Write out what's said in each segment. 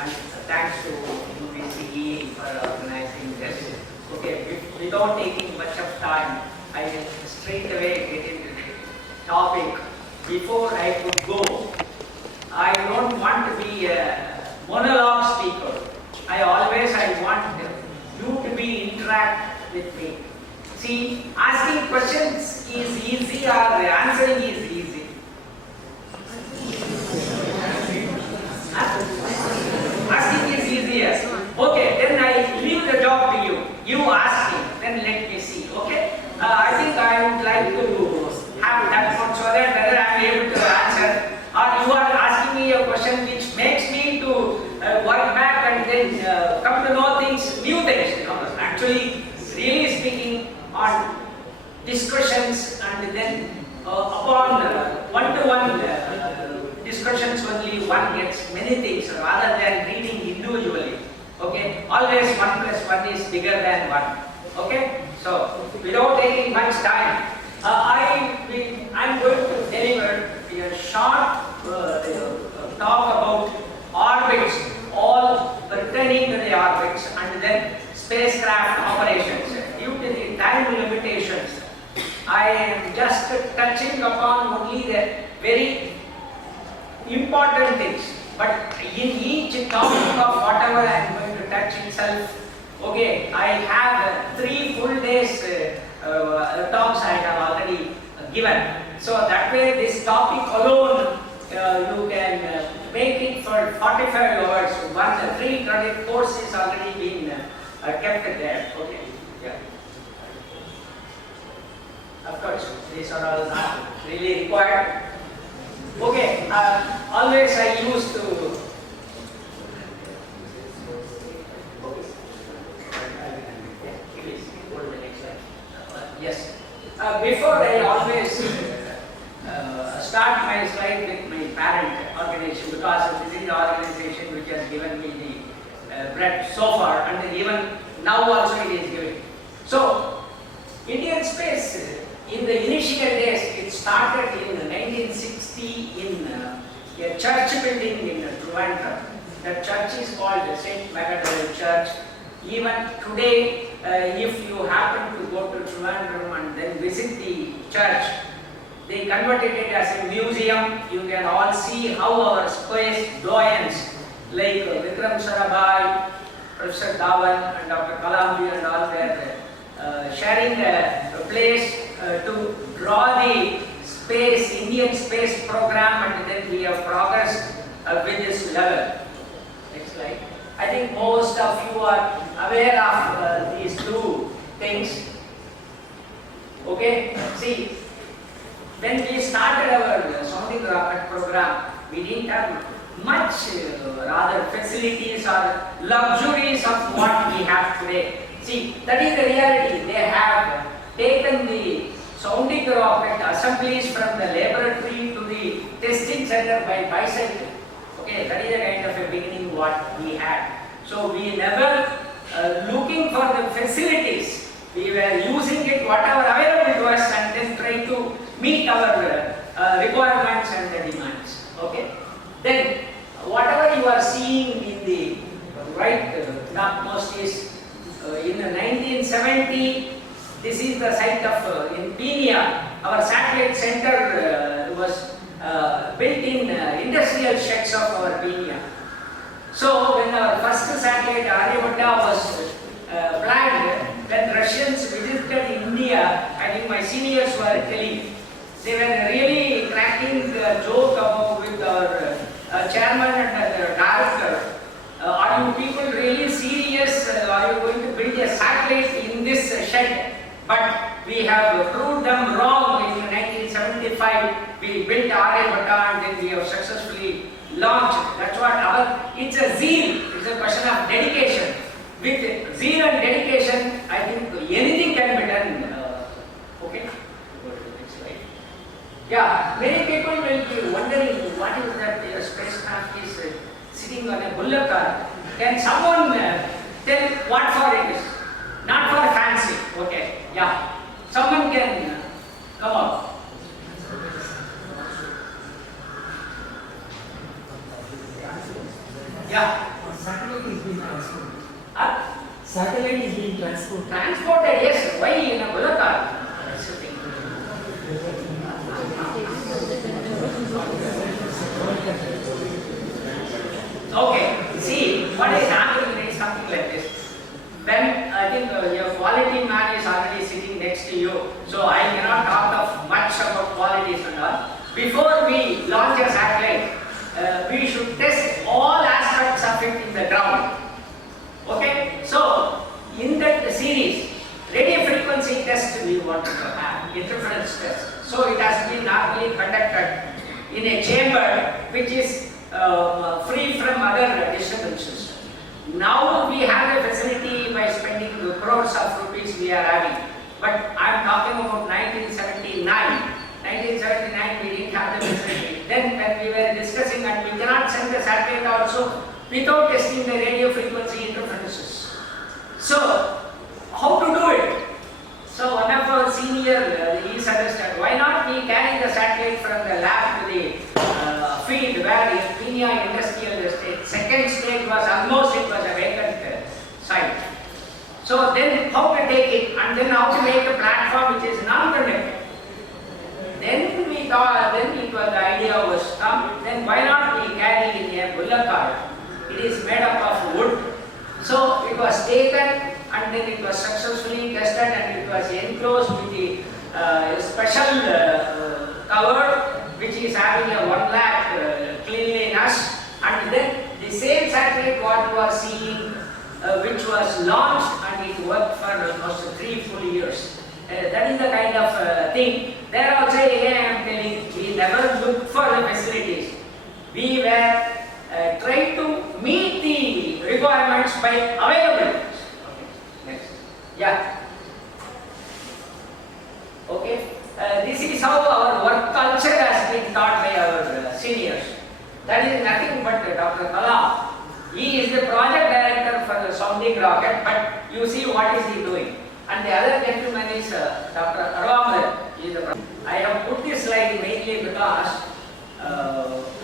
and thanks to UVCE for organizing this. Okay, without taking much of time, I will straight away get into the topic. Before I could go, I don't want to be a monologue speaker. I want you to be interact with me. See, asking questions is easy or answering is easy. Asking is easier. Okay, then I leave the job to you. You ask me, then let me see. Okay? I think I would like to have that one so that whether I am able to answer, or you are asking me a question which makes me to work back and then come to know things, new things. You know, actually, really speaking on discussions and then upon one-to-one discussions only one gets many things rather than reading individually. Okay, always 1 plus 1 is bigger than 1. Okay, so without taking much time, I'm going to deliver a short talk about orbits, all pertaining to the orbits, and then spacecraft operations. Due to the time limitations, I am just touching upon only the very important things. But in each topic of whatever I am going to touch itself, okay, I have 3 full days talks I have already given. So that way this topic alone you can make it for 45 hours. Once the 3 credit course is already been kept there. Okay. Yeah. Of course, these are all not really required. Okay, always I used to yes. Before I always start my slide with my parent organization, because this is the organization which has given me the bread so far, and even now also it is giving. So, Indian Space, in the initial days, it started in 1960 in a church building in Trivandrum. The church is called the St. Madras Church. Even today, if you happen to go to Trivandrum and then visit the church, they converted it as a museum. You can all see how our space doyens like Vikram Sarabhai, Professor Dhawan and Dr. Kalamji and all were sharing a place to draw the space, Indian space program, and then we have progressed with this level. Next slide. I think most of you are aware of these 2 things. Okay, see, when we started our sounding rocket program, we didn't have much rather facilities or luxuries of what we have today. See, that is the reality. They have taken the sounding rocket assemblies from the laboratory to the testing center by bicycle. Okay, that is the kind of a beginning what we had. So we never looking for the facilities. We were using it whatever available to us and then try to meet our requirements and the demands. Okay. Then whatever you are seeing in the right topmost is in 1970. This is the site of in Penia. Our satellite center was built in industrial sheds of our Penia. So when our first satellite Aryabhatta was planned, when Russians visited India, I think my seniors were telling, they were really cracking a joke about with our chairman and the director. Are you people really serious? Are you going to build a satellite in this shed? But we have proved them wrong. In 1975, we built Aryabhatta and then we have successfully launched. That's what it's a zeal, it's a question of dedication. With zeal and dedication, I think anything can be done. Okay? Go to the next slide. Yeah, many people will be wondering what is that the spacecraft is sitting on a bullock cart. Can someone tell what for it is? Not for fancy. Okay, yeah. Someone can come up. Yeah. satellite is being transported. Huh? Satellite is being transported. Transported, yes. Why in a bullock cart? Okay, see, what is happening is something like this. When I think your quality man is already sitting next to you, so I cannot talk of much about qualities and all. Before we launch a satellite, we should test all aspects of it in the ground. Okay, so in that series, radio frequency test we want to have, interference test. So it has been normally conducted in a chamber which is free from other disturbances. Now we have a facility by spending crores of rupees we are having. But I am talking about 1979. 1979 we didn't have the facility. Then when we were discussing that we cannot send the satellite also without testing the radio frequency interferences. So how to do it? So one of our senior he suggested, why not we carry the satellite from the lab to the field where in Pina Industrial Estate. Second stage was almost it was a vacant site. So then how to take it and then how to make a platform which is non-conductive. Then we thought, then it was the idea was come, then why not we carry in a bullock cart? It is made up of wood. So it was taken and then it was successfully tested and it was enclosed with the special cover which is having a 1 lakh cleanliness, and then the same satellite what you are seeing which was launched and it worked for almost 3 full years. That is the kind of thing. There also again I am telling, we never looked for the facilities. We were trying to meet the requirements by availability. Okay, next. Yeah. Okay. This is how our work culture has been taught by our seniors. That is nothing but Dr. Kalam. He is the project director for the sounding rocket, but you see what is he doing. And the other gentleman is Dr. Aeronautical. I have put this slide mainly because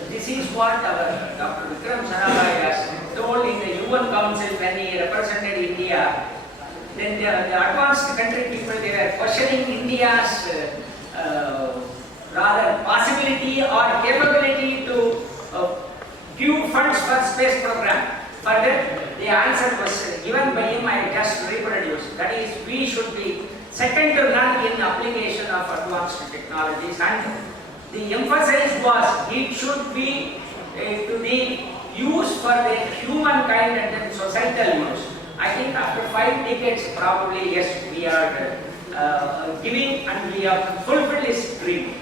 this is what our Dr. Vikram Sarabhai has told in the UN Council when he represented India. Then the advanced country people, they were questioning India's rather possibility or capability to give funds for space program. For that, the answer was given by him, I just reproduced. That is, we should be second to none in application of advanced technologies, and the emphasis was it should be to be used for the humankind and then societal use. I think after 5 decades, probably yes, we are giving and we have fulfilled his dream.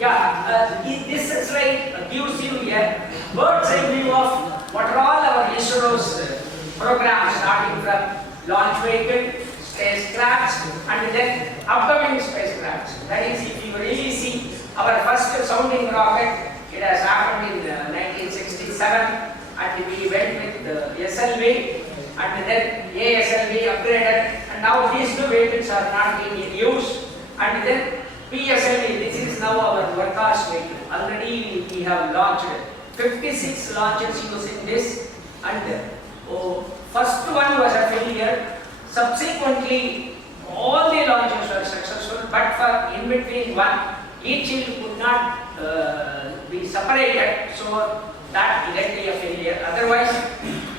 Yeah, this slide gives you a bird's eye view of what are all our ISRO's programs, starting from launch vehicle, spacecrafts, and then upcoming spacecrafts. That is, if you really see our first sounding rocket, it has happened in 1967. And we went with SLV and then ASLV upgraded, and now these two vehicles are not being in use, and then PSLV, this is now our workhorse vehicle. Already we have launched 56 launches using this, and first one was a failure. Subsequently, all the launches were successful, but for in between one, each could not be separated, so that led to a failure. Otherwise,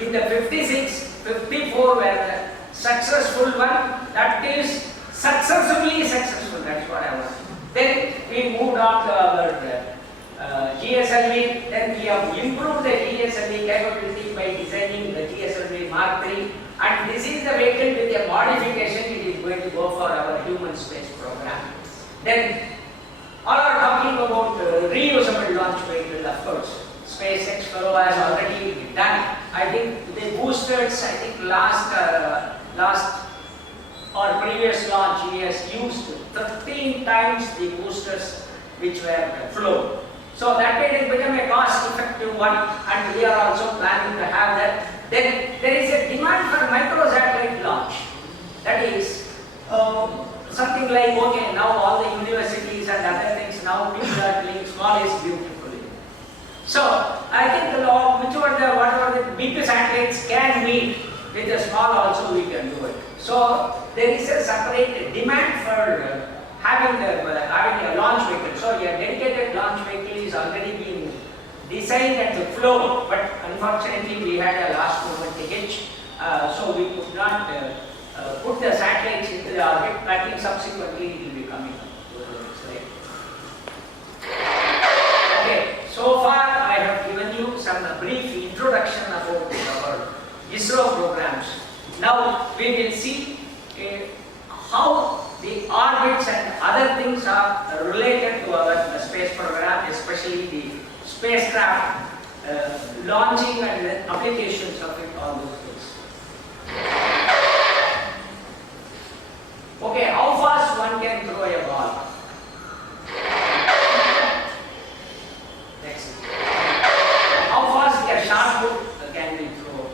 in the 56, 54 were the successful one, that is successfully successful, that's what I was. Then we moved on to our GSLV, then we have improved the GSLV capability by designing the GSLV Mark III, and this is the vehicle with a modification, it is going to go for our human space program. Then all are talking about reusable launch vehicle, of course. SpaceX has already done. I think the boosters, I think last or previous launch, he has used 13 times the boosters which were flown. So that way it became a cost-effective one, and we are also planning to have that. Then there is a demand for micro-satellite launch. That is something like, okay, now all the universities and other things, now people are doing small is beautifully. So I think whatever the big satellites can meet with the small also we can do it. So there is a separate demand for having a launch vehicle. So a dedicated launch vehicle is already being designed and flown, but unfortunately we had a last moment hitch, so we could not put the satellites into the orbit. I think subsequently it will be coming up. Okay, so far I have given you some brief introduction about our ISRO programs. Now we will see how the orbits and other things are related to our space program, especially the spacecraft launching and the applications of it, all those things. Okay, how fast one can throw a ball? Next. How fast a shot put can be thrown?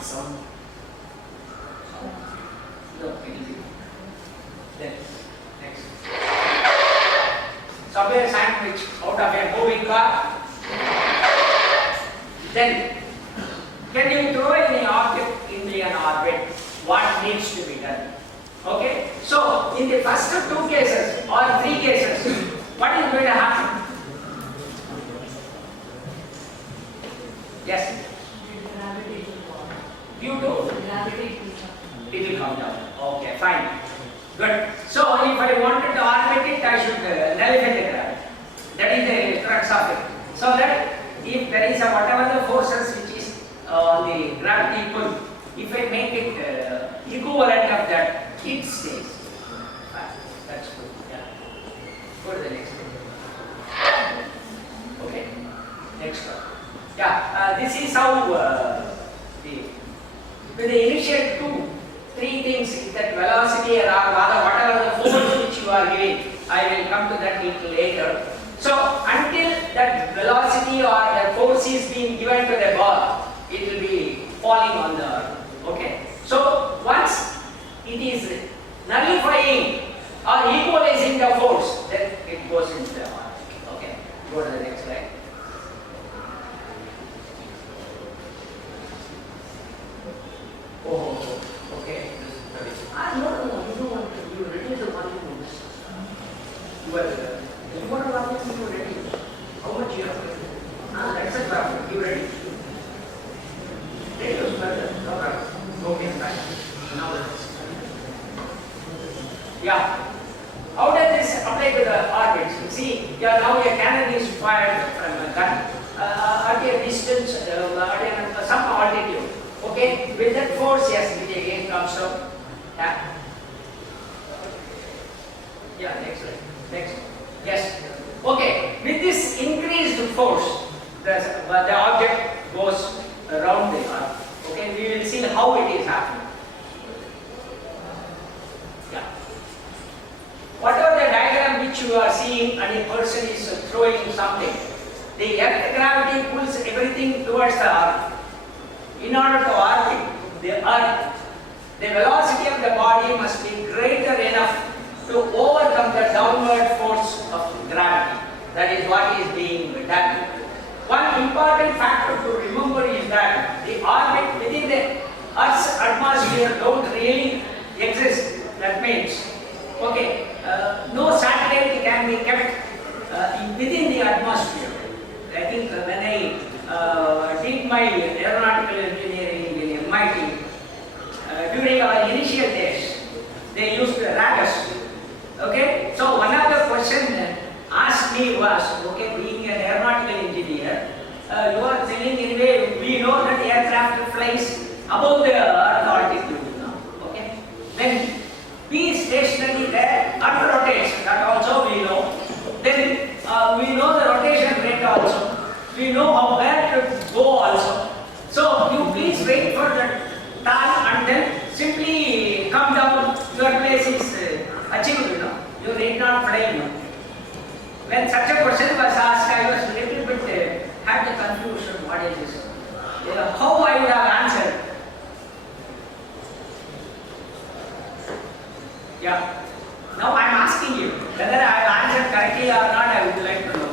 Some. No, then next. Subway sandwich out of a moving car. Then, can you throw any object into an orbit? What needs to be done? Okay? So, in the first two cases or three cases, what is going to happen? Yes? Due to gravity, it will come down. Okay, fine. Good. So, if I wanted to orbit it, I should nullify the gravity. That is the crux of it. So that if there is whatever the forces which is the gravity pull, if I make it equivalent of that, it stays. That's good. Yeah. Go to the next one. Okay. Next one. Yeah. This is how the initial 2-3 things, that velocity or rather whatever the force which you are giving, I will come to that little later. So until that velocity or the force is being given to the ball, it will be falling on the earth. Okay. So once it is nullifying or equalizing the force, then it goes into the earth. Okay. Go to the next slide. Oh, okay. No, you don't want to. You reduce the volume of this. You want to volume, you reduce. How much you have? That's a problem. You reduce. Reduce further. No problem. Okay, fine. Now let's. Yeah. How does this apply to the orbits? You see, now a cannon is fired from a gun at a distance, at some altitude. Okay, with that force, yes, it again comes down. Yeah. Yeah, next slide. Next. Yes. Okay, with this increased force, the object goes around the earth. Okay, we will see how it is happening. Yeah. Whatever the diagram which you are seeing and a person is throwing something, the earth gravity pulls everything towards the earth. In order to orbit the earth, the velocity of the body must be greater enough to overcome the downward force of gravity. That is what is being done. One important factor to remember is that the orbit within the Earth's atmosphere don't really exist. That means, okay, no satellite can be kept within the atmosphere. I think when I did my aeronautical engineering in MIT, during our initial days, they used radars. Okay, so one of the questions asked me was, okay, being an aeronautical engineer, you are telling anyway, we know that aircraft flies above the earth altitude now. Okay, when be stationary there, earth rotates, that also we know. Then we know the rotation rate also. We know how where to go also. So you please wait for the time and then simply come down. Your place is achievable. You need not fly. When such a question was asked, I was a little bit had the confusion. What is this? How I would have answered? Yeah. Now I am asking you whether I have answered correctly or not. I would like to know.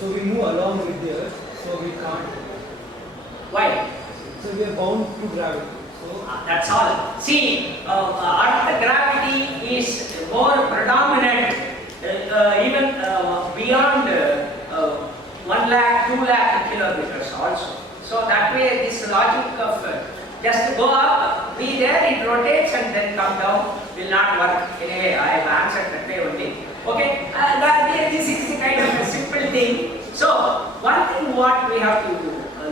So we move along with the Earth, so we can't. Why? So we are bound to gravity. So That's all. See, Earth gravity is more predominant even beyond 1 lakh, 2 lakh kilometers also. So that way this logic of just go up, be there, it rotates and then come down will not work. Anyway, I have answered that way only. Okay, this is the kind of a simple thing. So one thing what we have to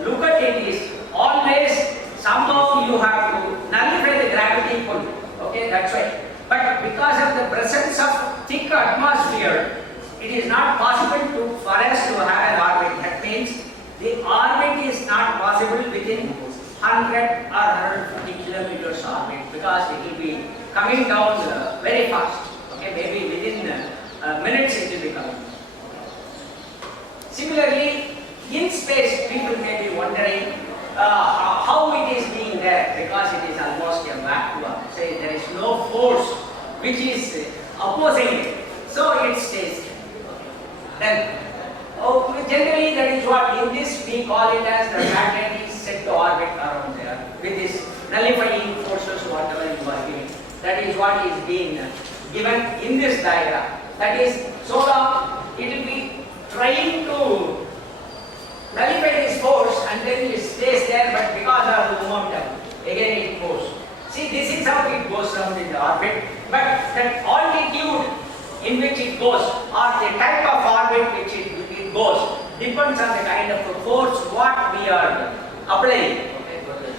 look at it is always somehow you have to nullify the gravity pull. Okay, that's why. But because of the presence of thick atmosphere, it is not possible for us to have an orbit. That means the orbit is not possible within 100 or 150 kilometers orbit because it will be coming down very fast. Okay, maybe within minutes it will be coming. Similarly, in space, people may be wondering how it is being there because it is almost a vacuum. Say there is no force which is opposing it, so it stays. Then, generally that is what in this we call it as the satellite is set to orbit around there with this nullifying forces whatever you are giving. That is what is being given in this diagram. That is, so long it will be trying to nullify this force and then it stays there, but because of the momentum, again it goes. See, this is how it goes around in the orbit, but that altitude in which it goes or the type of orbit which it goes depends on the kind of force what we are applying. Okay,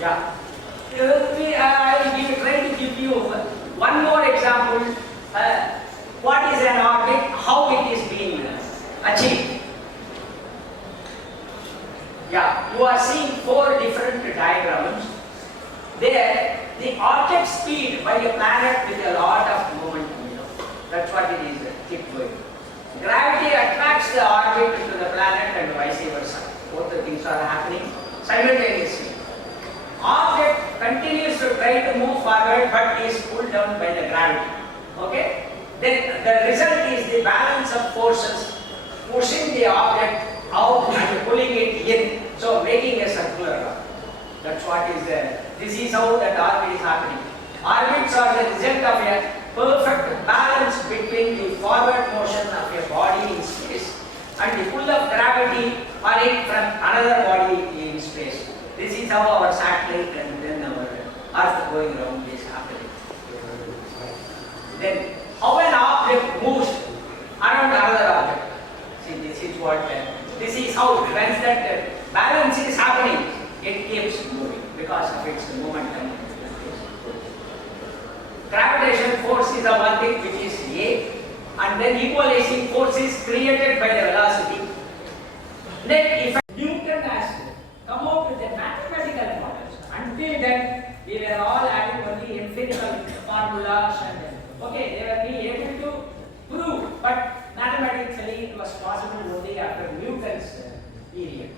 yeah. I will try to give you one more example. What is an orbit? How it is being achieved? Yeah, you are seeing 4 different diagrams. There, the object speed by a planet with a lot of momentum. That's what it is. Keep going. Gravity attracts the orbit to the planet and vice versa. Both the things are happening simultaneously. Object continues to try to move forward but is pulled down by the gravity. Okay? Then the result is the balance of forces pushing the object out and pulling it in, so making a circular arc. That's what is there. This is how that orbit is happening. Orbits are the result of a perfect balance between the forward motion of a body in space and the pull of gravity on it from another body in space. This is how our satellite and then our Earth going around is happening. Then how an object moves around another object. See, this is what this is how once that balance is happening, it keeps moving because of its momentum. Gravitational force is the one thing which is A, and then equalizing force is created by the velocity. Then if Newton has come out with the mathematical models, until then we were all having only empirical formulas and okay, they were being able to prove, but mathematically it was possible only after Newton's period.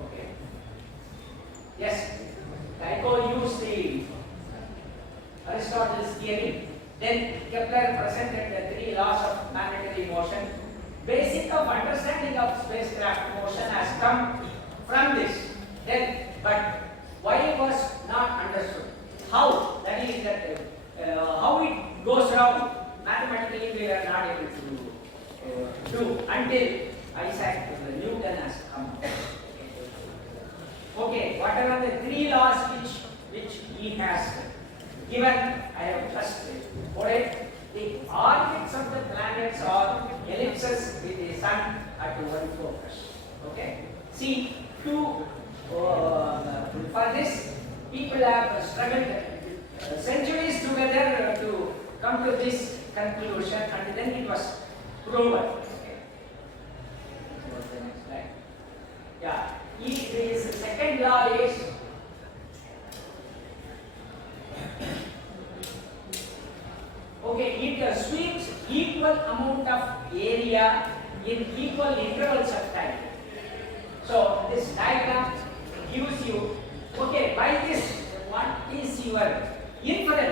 Okay. Yes, Tycho used the Aristotle's theory. Then Kepler presented the 3 laws of planetary motion. Basic of understanding of spacecraft motion has come from this. Then, but why it was not understood? How? That is that how it goes around. Mathematically, we are not able to do until Newton has come. Okay, what are the 3 laws which he has given? I have just quoted. The orbits of the planets are ellipses with the sun at one focus. Okay. See, for this, people have struggled centuries together to come to this conclusion, and then it was proven. Okay. What's the next slide? Yeah. His second law is okay, it sweeps equal amount of area in equal intervals of time. So this diagram gives you, okay, by this, what is your inference?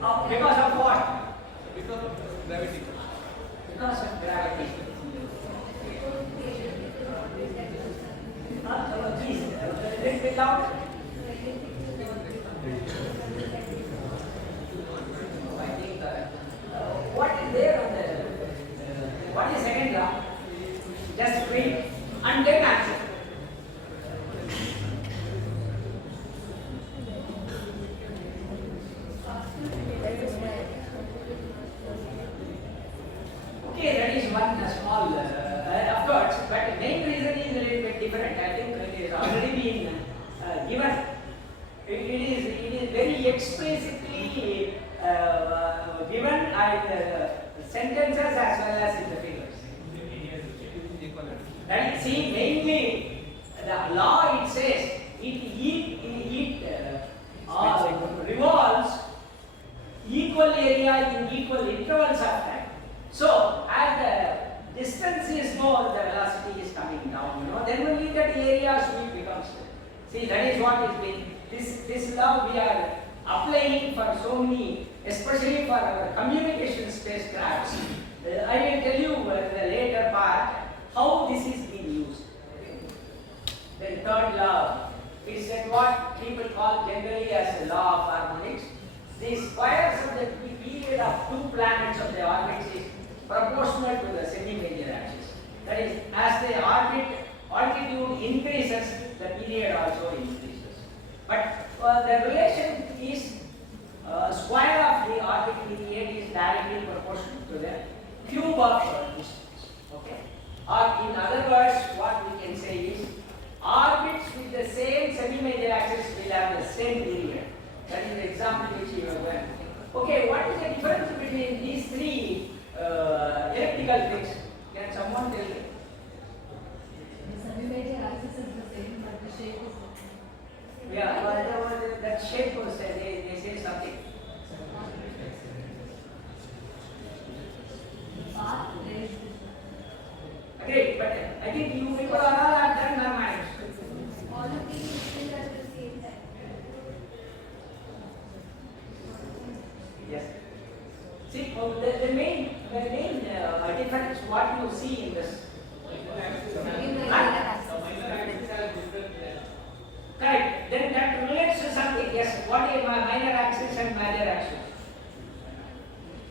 Because of what? Because of gravity. Because of gravity. Please, let's get out. I think what is there on the what is second law? Just read and then answer. Okay, that is one small, of course, but the main reason is a little bit different. I think it is already been given. It is very explicitly given in the sentences as well as in the figures. That is, see, mainly the law, it says it revolves equal area in equal intervals of time. So, as the distance is more, the velocity is coming down, then only that area sweep becomes. See, that is what is being, this law we are applying for so many, especially for our communication spacecrafts. I will tell you in the later part how this is being used. The third law is that what people call generally as the law of harmonics. The squares of the period of two planets of the orbits is proportional to the semi-major axis. That is, as the orbit altitude increases, the period also increases. But the relation is square of the orbit period is directly proportional to the cube of distance. Okay? Or in other words, what we can say is orbits with the same semi-major axis will have the same period. That is the example which you have learned. Okay, what is the difference between these three elliptical things? Can someone tell me? The semi-major axis is the same, but the shape is different. Yeah, that shape was they say something. Path is Great, but I think you people are all have done mathematics. all of these things at the same time. Yes. See, the main difference what you see in this. Correct. Then that relates to something. Yes. What is my minor axis and major axis?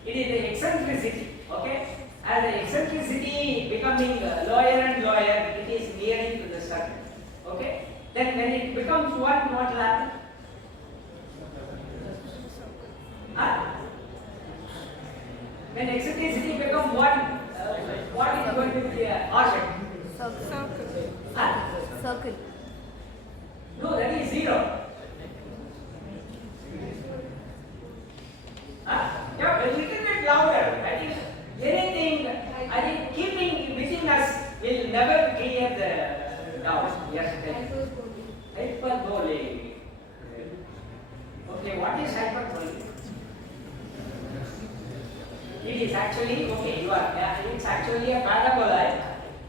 It is the eccentricity. Okay. As the eccentricity becoming lower and lower, it is nearing to the sun. Okay. Then when it becomes one, what will happen? Huh? When eccentricity becomes one, what is going to be the object? Circle. Huh? Circle. No, that is zero. Huh? Yeah, a little bit louder. That is anything, I think keeping within us will never clear the doubt. Yes, hyperbole. Okay, what is hyperbole? It is actually, okay, it's actually a paraboloid,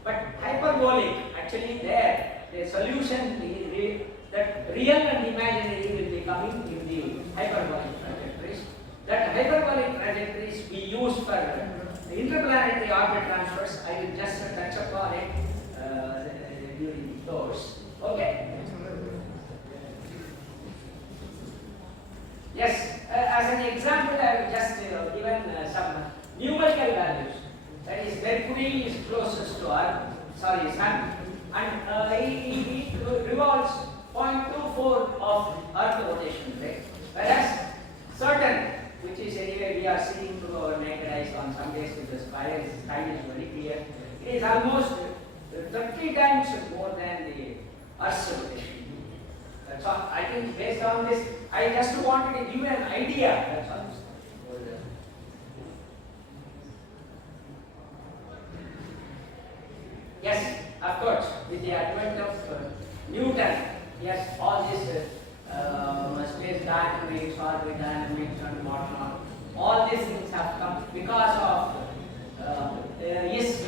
but hyperbolic, actually there, the solution is that real and imaginary will be coming in the hyperbolic trajectories. That hyperbolic trajectories we use for the interplanetary orbit transfers. I will just touch upon it during the course. Okay? Yes, as an example, I have just given some numerical values. That is, Mercury is closest to Sun, and it revolves 0.24 of Earth rotation rate. Whereas Saturn, which is anyway we are seeing through our naked eyes on some days with the sky is very clear, it is almost 30 times more than the Earth's rotation. That's all. I think based on this, I just wanted to give you an idea. That's all. Yes, of course, with the advent of Newton, yes, all this space dynamics, orbit dynamics, and whatnot, all these things have come because of his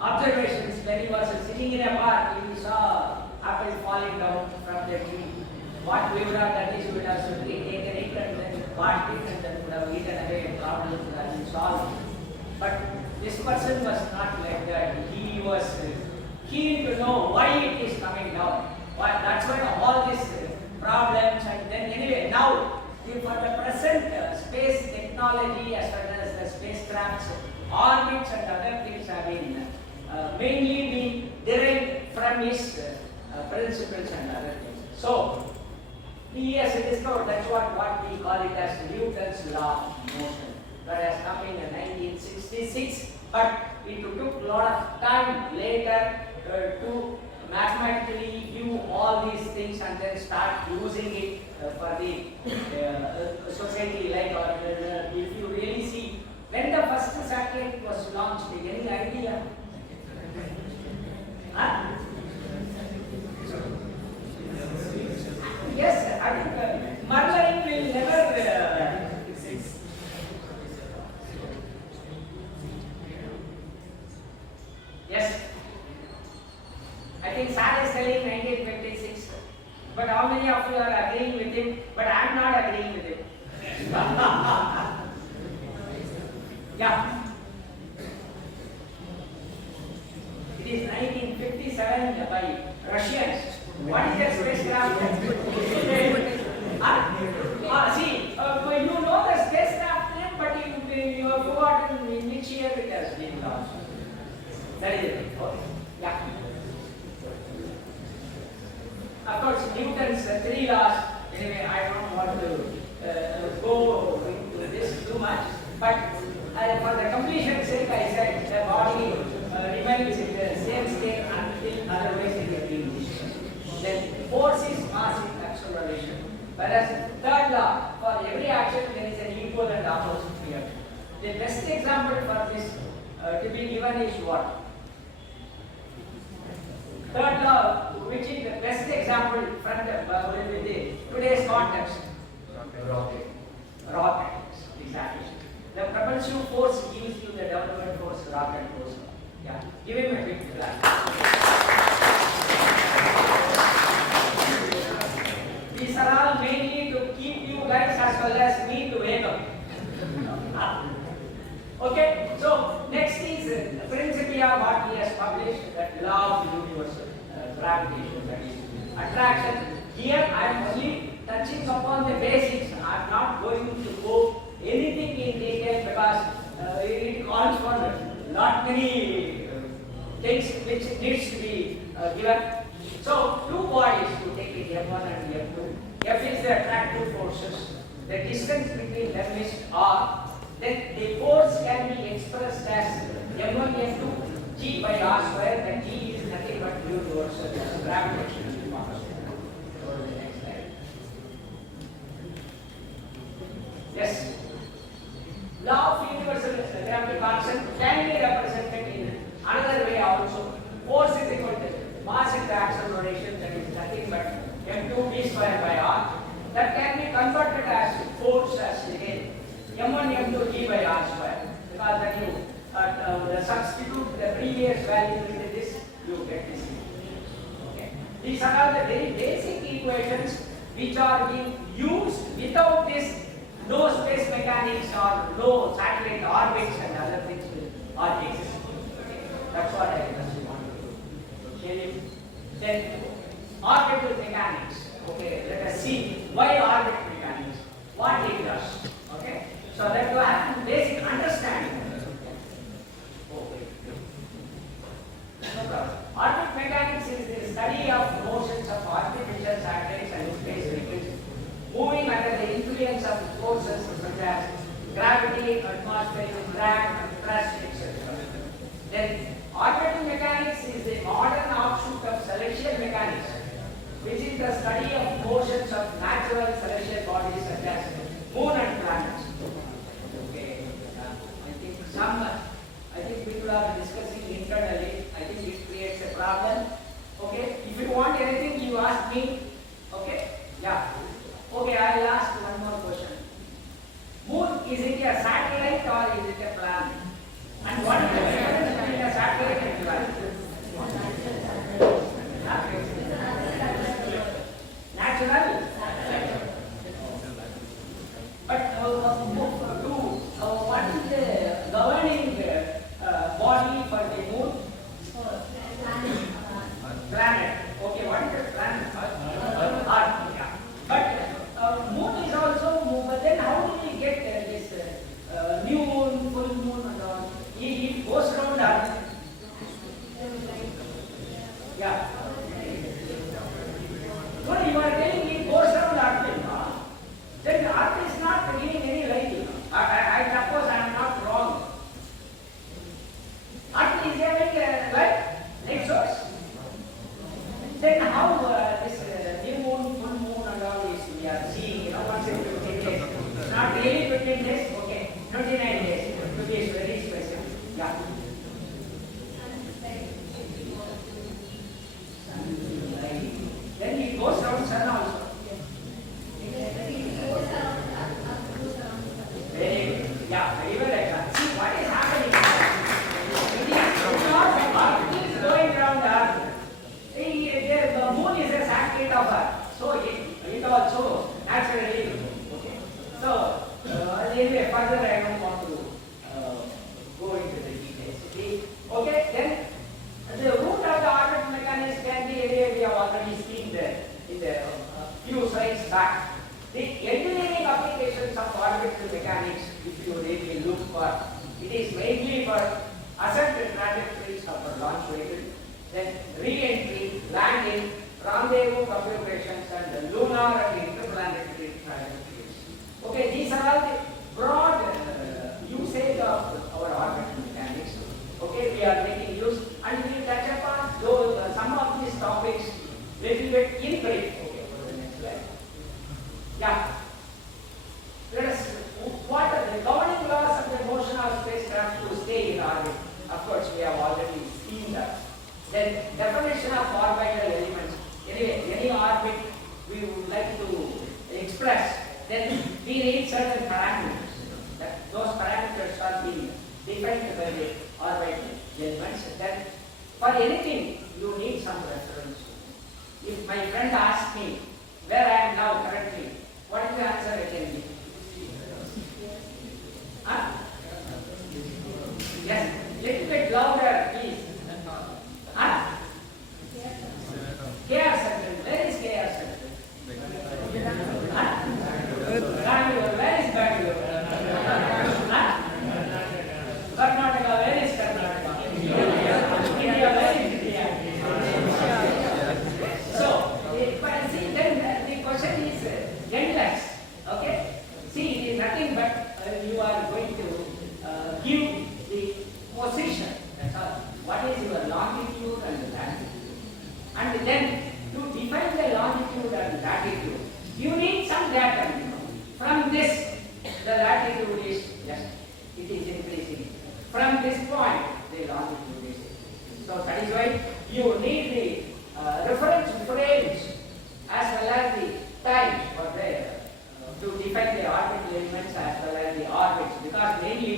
observations. When he was sitting in a park, he saw apple falling down from the tree. What we would have done is we would have simply taken it and then parked it and then would have eaten away and problem would have been solved. But this person was not like that. He was keen to know why it is coming down. That's why all these problems, and then anyway, now for the present space technology as well as the spacecraft's orbits and other things have been mainly been derived from his principles and other things. So he has discovered, that's what we call it as Newton's law of motion. That has come in 1966, but it took a lot of time later to mathematically view all these things and then start using it for the society. Like, if you really see, when the first satellite was launched, any idea? Huh? Yes, I think Merlin will never. Yes, I think Sal is telling 1956. But how many of you are agreeing with him? But I am not agreeing with him. Yeah. It is 1957 by Russians. What is their spacecraft? See, you know the spacecraft name, but you have forgotten in which year it has been launched. That is it. Yeah. Of course, Newton's three laws. Anyway, I don't want to go into this too much, but for the completion's sake, I said the body remains in the same state until otherwise it is being destroyed. Then force is mass is acceleration. Whereas third law, for every action there is an equal and opposite reaction. The best example for this to be given is what? Third law, which is the best example from the today's context. Rocket. Exactly. The propulsive force gives you the downward force, rocket force. Yeah. Give him a big clap. These are all mainly to keep you guys as well as me to wake up. Okay, so next is Principia, what he has published, that law of universal gravitation, that is attraction. Here I am only touching upon the basics. I am not going to go anything in detail because it calls for not many things which needs to be given. So two bodies to take it, F1 and F2. F is the attractive forces. The distance between them is R. Then the force can be expressed as M1, F2, G by R square. Then G is nothing but universal gravitational force. Go to the next slide. Yes. Law of universal gravity constant can be represented in another way also. Force is equal to mass into acceleration, that is nothing but M2 V square by R. That can be converted as force as again M1 M2 G by R square, because when you substitute the previous value into this, you get this. Okay. These are all the very basic equations which are being used. Without this, no space mechanics or no satellite orbits and other things will not exist. Okay. That's what I just want to tell you. Then orbital mechanics. Okay, let us see why orbital mechanics, what it does. Okay, so that you have basic understanding. Okay. No problem. Orbital mechanics is the study of motions of artificial satellites and space vehicles moving under the influence of forces such as gravity, atmospheric drag, thrust, etc. Then orbital mechanics is the modern offshoot of celestial mechanics, which is the study of motions of natural celestial bodies such as moon and planets. Okay, I think people are discussing internally. I think it creates a problem. Okay, if you want anything, you ask me. Okay, yeah. Okay, I'll ask one more question. Moon, is it a satellite or is it a planet? And what is the difference between a satellite and planet? Natural. But what is the governing body for the moon? Planet. Okay, what is the planet? Earth. Yeah. But moon is also moon. But then how do we get this new moon, full moon, and all? It goes around Earth. Yeah. So you are telling it goes around Earth, no? Then Earth is not giving any light. I suppose I am not wrong. Earth is having light source. Then how this new moon, full moon, and all this we are seeing, once in 15 days. It's not really 15 days, okay, 29 days to be very specific. Yeah. Then it goes around sun also. Very good. Yeah, very well explained. See what is happening now. Earth is going around Earth. The moon is a satellite of Earth. So it also naturally. Okay. So anyway, further I don't want to go into the details. Okay. Then the root of the orbit mechanics can be area we have already seen there in the few slides back. The engineering applications of orbital mechanics, if you really look for, it is mainly for ascent trajectories of a launch vehicle, then re-entry, landing, rendezvous configurations, and the lunar and interplanetary trajectories. Okay, these are all the broad usage of our orbital mechanics. Okay, we are making use, and we will touch upon some of these topics little bit in brief. Okay, for the next slide. Yeah. Let us, what are the governing laws of the motion of spacecraft to stay in orbit? Of course, we have already seen that. Then definition of orbital elements. Anyway, any orbit we would like to express, then we need certain parameters. Those parameters are being defined by the orbital elements. Then for anything, you need some reference. If my friend asks me where I am now currently, what is the answer I can give? Huh? Yes, little bit louder, please. Huh? KR Circle. Where is KR Circle? Huh? Bangalore. Where is Bangalore? Huh? Karnataka. Where is Karnataka? India. Where is India? So, but see, then the question is endless. Okay? See, it is nothing but you are going to give the position. That's all. What is your longitude and latitude? And then to define the longitude and latitude, you need some data. From this, the latitude is just, it is increasing. From this point, the longitude is increasing. So that is why you need the reference frames as well as the time for the to define the orbital elements as well as the orbits, because mainly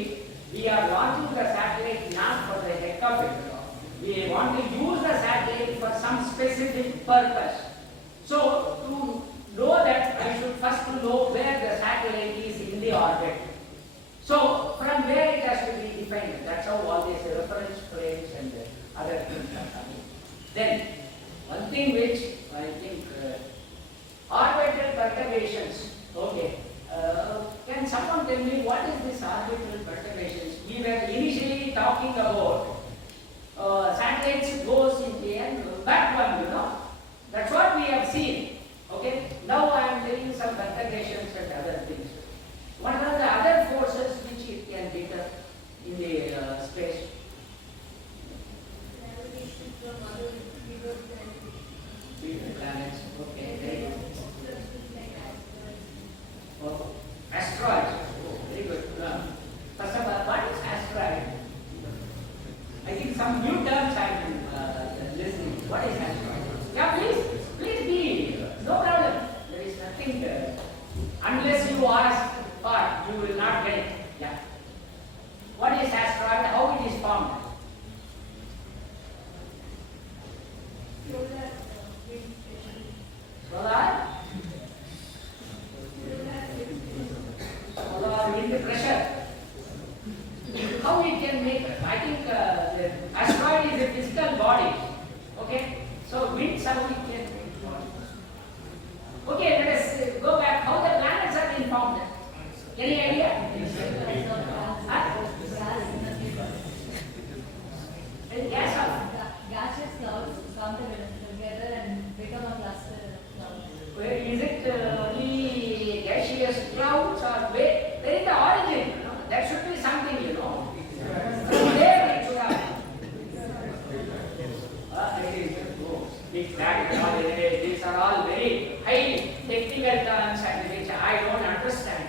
we are launching the satellite not for the heck of it. We want to use the satellite for some specific purpose. So to know that, I should first know where the satellite is in the orbit. So from where it has to be defined. That's how all these reference frames and other things are coming. Then one thing which I think orbital perturbations. Okay. Can someone tell me what is this orbital perturbations? We were initially talking about satellites goes in the end, back one, That's what we have seen. Okay. Now I am telling you some perturbations and other things. What are the other forces which it can deter in the space? Gravitation from other bigger Planets. Okay. Very good. like asteroids. Oh, asteroids. Oh, very good. First of all, what is asteroid? I think some new terms I am listening. What is asteroid? Yeah, please be. No problem. There is nothing. the pressure. How we can make, I think the asteroid is a physical body. Okay? So winds how we can make body. Okay, let us go back. How the planets are being formed? Any idea? Huh? And gas of Gaseous clouds come together and become a cluster of clouds. where is it only gaseous clouds or where is the origin? You know? There should be something, you know. From there it should have. Big Bang theory, these are all very high technical terms and which I don't understand.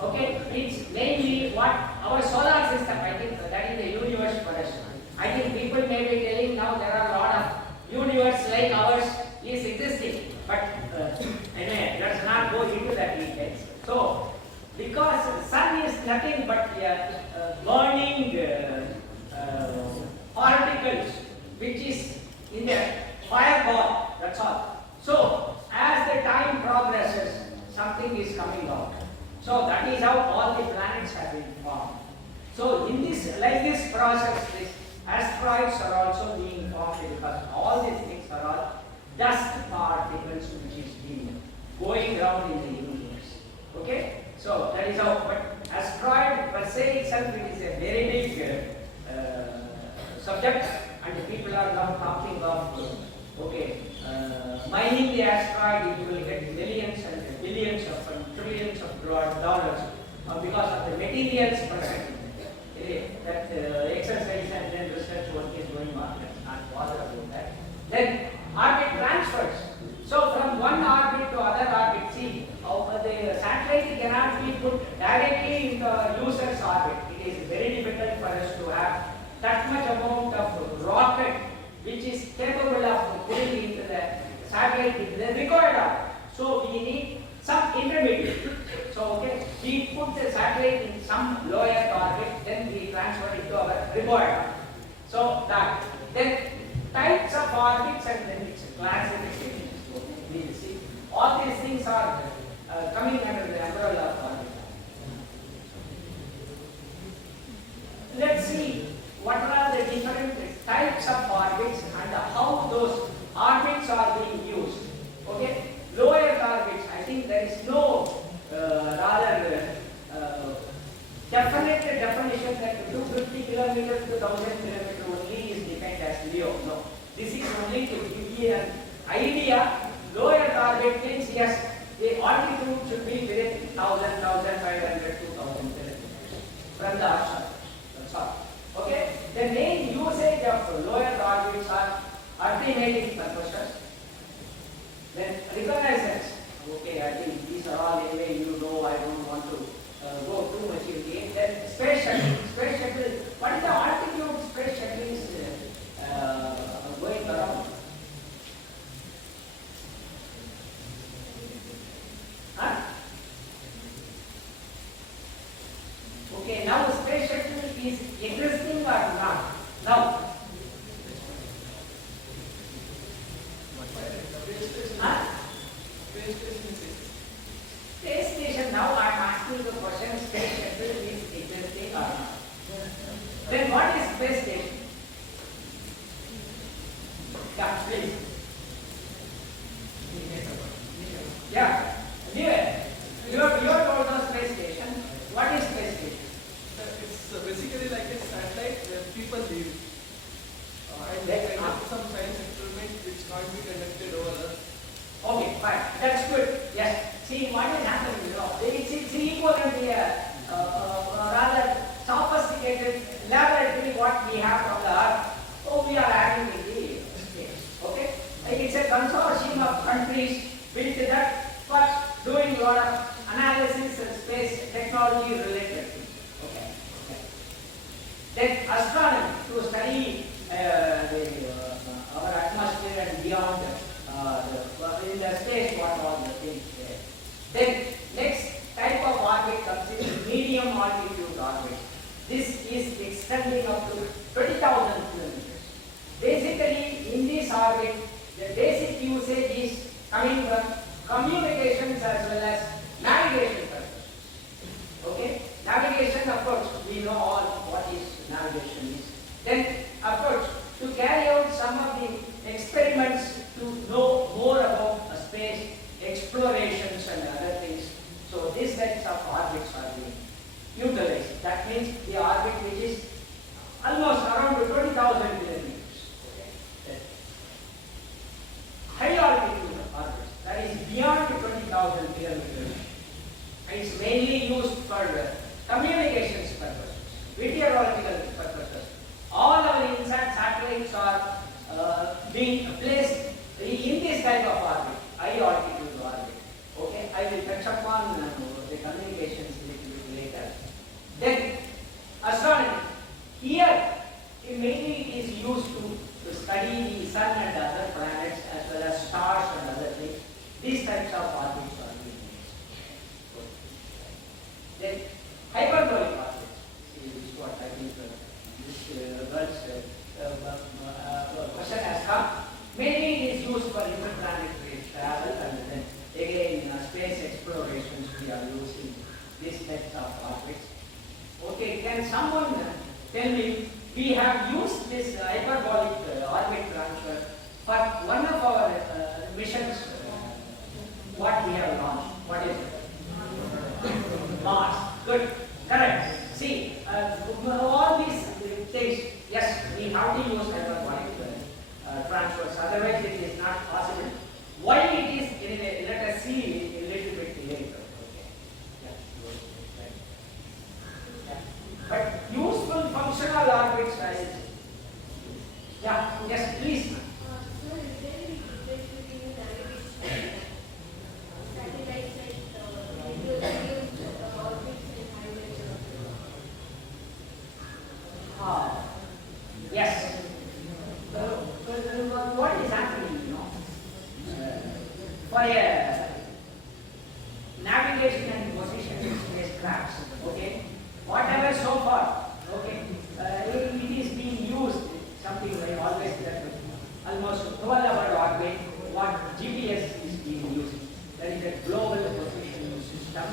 Okay, it's mainly what our solar system, I think that is the universe for us. I think people may be telling now there are a lot of universe like ours is existing, but anyway, let's not go into that details. So, because the sun is nothing but burning particles which is in the fireball, that's all. So, as the time progresses, something is coming out. So, that is how all the planets have been formed. So, in this, like this process, this asteroids are also being formed because all these things are all dust particles which is being going around in the universe. Okay? So, that is how, but asteroid per se itself, it is a very big subject, and people are now talking of mining the asteroid, you will get millions and billions of and trillions of dollars because of the materials present. That exercise and then research work is going on. Let's not bother about that. Then orbit transfers. So from one orbit to other orbit, see, the satellite cannot be put directly in the user's orbit. It is very difficult for us to have that much amount of rocket which is capable of putting into the satellite into the required orbit. So we need some intermediate. So okay, we put the satellite in some lower orbit, then we transfer it to our required orbit. So that then types of orbits and then its classification. So we will see all these things are coming under the umbrella of orbit. Let's see what are the different types of orbits and how those orbits are being used. Okay, lower orbits, I think there is no definite definition that 250 kilometers to 1000 kilometers only is defined as LEO. No, this is only to give you an idea. Lower orbit means yes, the altitude should be within 1000, 1500, 2000 kilometers from the Earth surface. That's all. Okay, the main usage of lower orbits are estimating purposes. Then reconnaissance. Okay, I think these are all anyway you know. I don't want to go too much into it. Then space shuttle. Space shuttle. What is the altitude space shuttle is going around? Huh? Okay, now space shuttle is existing or not? Now. Huh? Space station, now I am asking the question, space shuttle is existing or not? Then what is space station? Yeah, please. Yeah, you are told the space station. What is space station? It's basically like a satellite where people live. And they conduct some science experiment which can't be conducted over Earth. Okay, fine. That's good. Yes. See, what is happening, you know, it's equivalent here, rather sophisticated laboratory what we have from the Earth. So we are having in the space. Okay? It's a consortium of countries with that for doing a lot of analysis and space technology related things. Okay. Then astronomy to study our atmosphere and beyond in the space what all the things there. Then next type of orbit comes in medium altitude orbit. This is extending up to 20,000 kilometers. Basically in this orbit the basic usage is coming from communications as well as navigation purposes. sets of orbits are being utilized. That means the orbit which is almost around 20,000 kilometers. Okay. High altitude orbits, that is beyond 20,000 kilometers. It's mainly used for communications purposes, meteorological purposes. All our INSAT satellites are being placed in this type of orbit, high altitude orbit. Okay, I will touch upon the communications a little bit later. Then, astronomy. Here, mainly it is used to study the sun and other planets as well as stars and other things. These types of orbits are being used. Then, hyperbolic orbits. See, this is what I think this question has come. Mainly it is used for interplanetary travel, and then again space explorations we are using these types of orbits. Okay, can someone tell me, we have used this hyperbolic orbit transfer for one of our missions, what we have launched. What is it? Mars. Good. Correct. See, all these things, yes, we have to use hyperbolic transfers, otherwise it is not possible. Why it is, let us see a little bit later. Okay. Yeah. But useful functional orbits, yeah, yes, please. So is there any difference between navigation satellites like radio orbits and highways? Yes. What is happening, for a navigation and positioning spacecrafts, okay, whatever so far, okay, it is being used, something like always that almost 12-hour orbit, what GPS is being used. That is a global positioning system.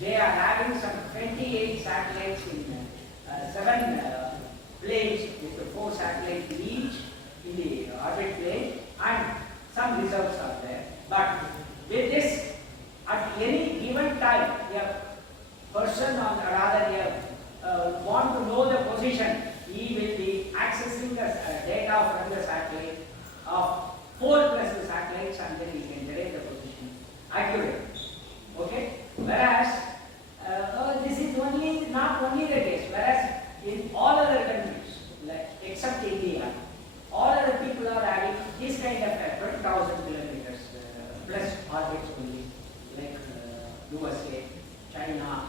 They are having some 28 satellites in 7 planes with 4 satellites each in the orbit plane, and some reserves are there. But with this, at any given time, a person or rather want to know the position, he will be accessing the data from the satellite of 4 plus the satellites, and then he can derive the position accurately. Okay? Whereas this is not only the case. Whereas in all other countries, like except India, all other people are having this kind of 20,000 kilometers plus orbits only, like USA, China,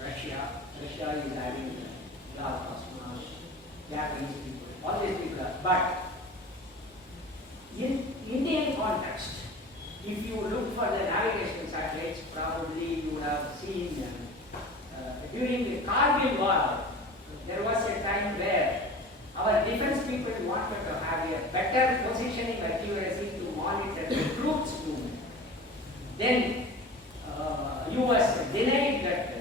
Russia. Russia is having large cosmonauts, Japanese people, all these people are. But in Indian context, if you look for the navigation satellites, probably you have seen during the Kargil war, there was a time where our defense people wanted to have a better positioning accuracy to monitor the troops movement. Then US denied that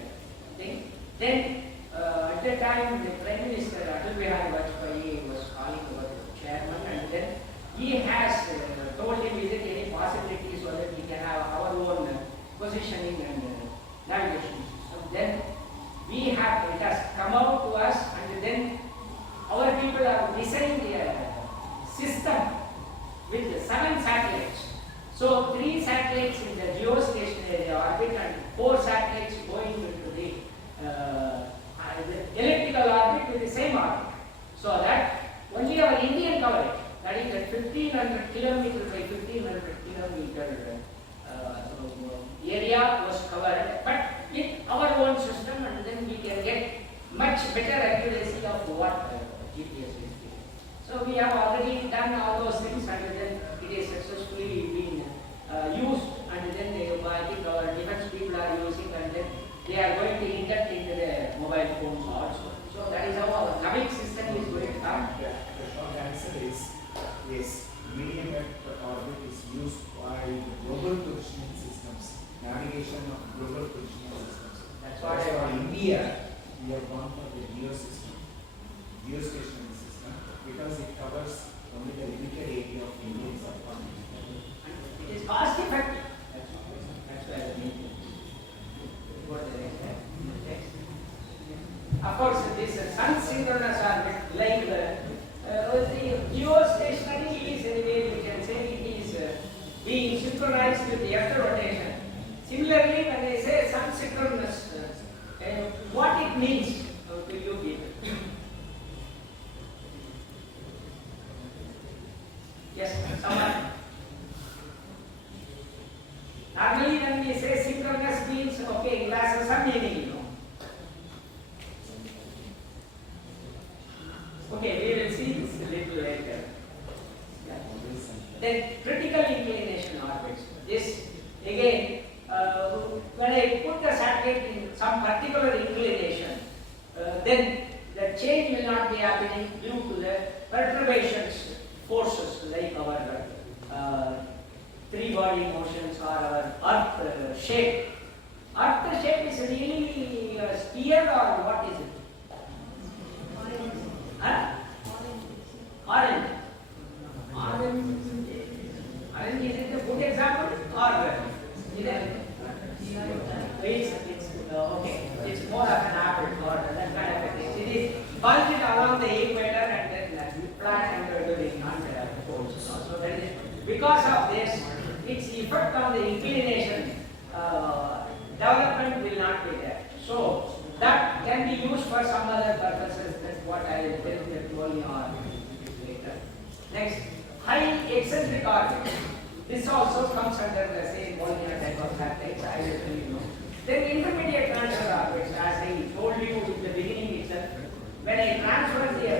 thing. Then at the time the Prime Minister Atal Vajpayee was calling our chairman, and then he has told him, is it any possibility so that we can have our own positioning and navigation system. Then it has come out to us, and then our people have designed a system with 7 satellites. So 3 satellites in the geostationary orbit and 4 satellites going into the elliptical orbit with the same orbit. So that only our Indian coverage, that is at 1500 kilometer by 1500 kilometer area was covered, but in our own system, and then we can get much better accuracy of what GPS is giving. So we have already done all those things, and then it is successfully being used, and then I think our defense people are using, and then they are going to induct into the mobile phones also. So that is how our navic system is going to come. The short answer is yes. Medium orbit is used by global positioning systems, navigation of global positioning systems. That's what for I want. India, we have gone for the geo system, geostationary system, because it covers only the limited area of Indian subcontinent. It is cost effective. That's why I mean. Of course, this sun synchronous orbit, like the geostationary is anyway, we can say it is being synchronized with the earth rotation. Similarly, when I say sun synchronous, what it means to you people? Yes, someone. Normally, when we say synchronous means, okay, it has some meaning, you know. Okay, we will see this a little later. Yeah. Then critical inclination orbits. This again, when I put the satellite in some particular inclination, then the change will not be happening due to the perturbations, forces like our three-body motions or our Earth shape. Earth shape is really a sphere or what is it? Huh? Orange. Orange is it a good example or it's okay. It's more of an apple or that kind of a thing. It is bulged along the equator and then flat and during poles. So that is because of this, its effect on the inclination development will not be there. So that can be used for some other purposes. That's what I will tell you only on later. Next, high eccentric orbit. This also comes under the same volume type of satellites. I will tell you. Then intermediate transfer orbits, as I told you in the beginning itself, when I transfer the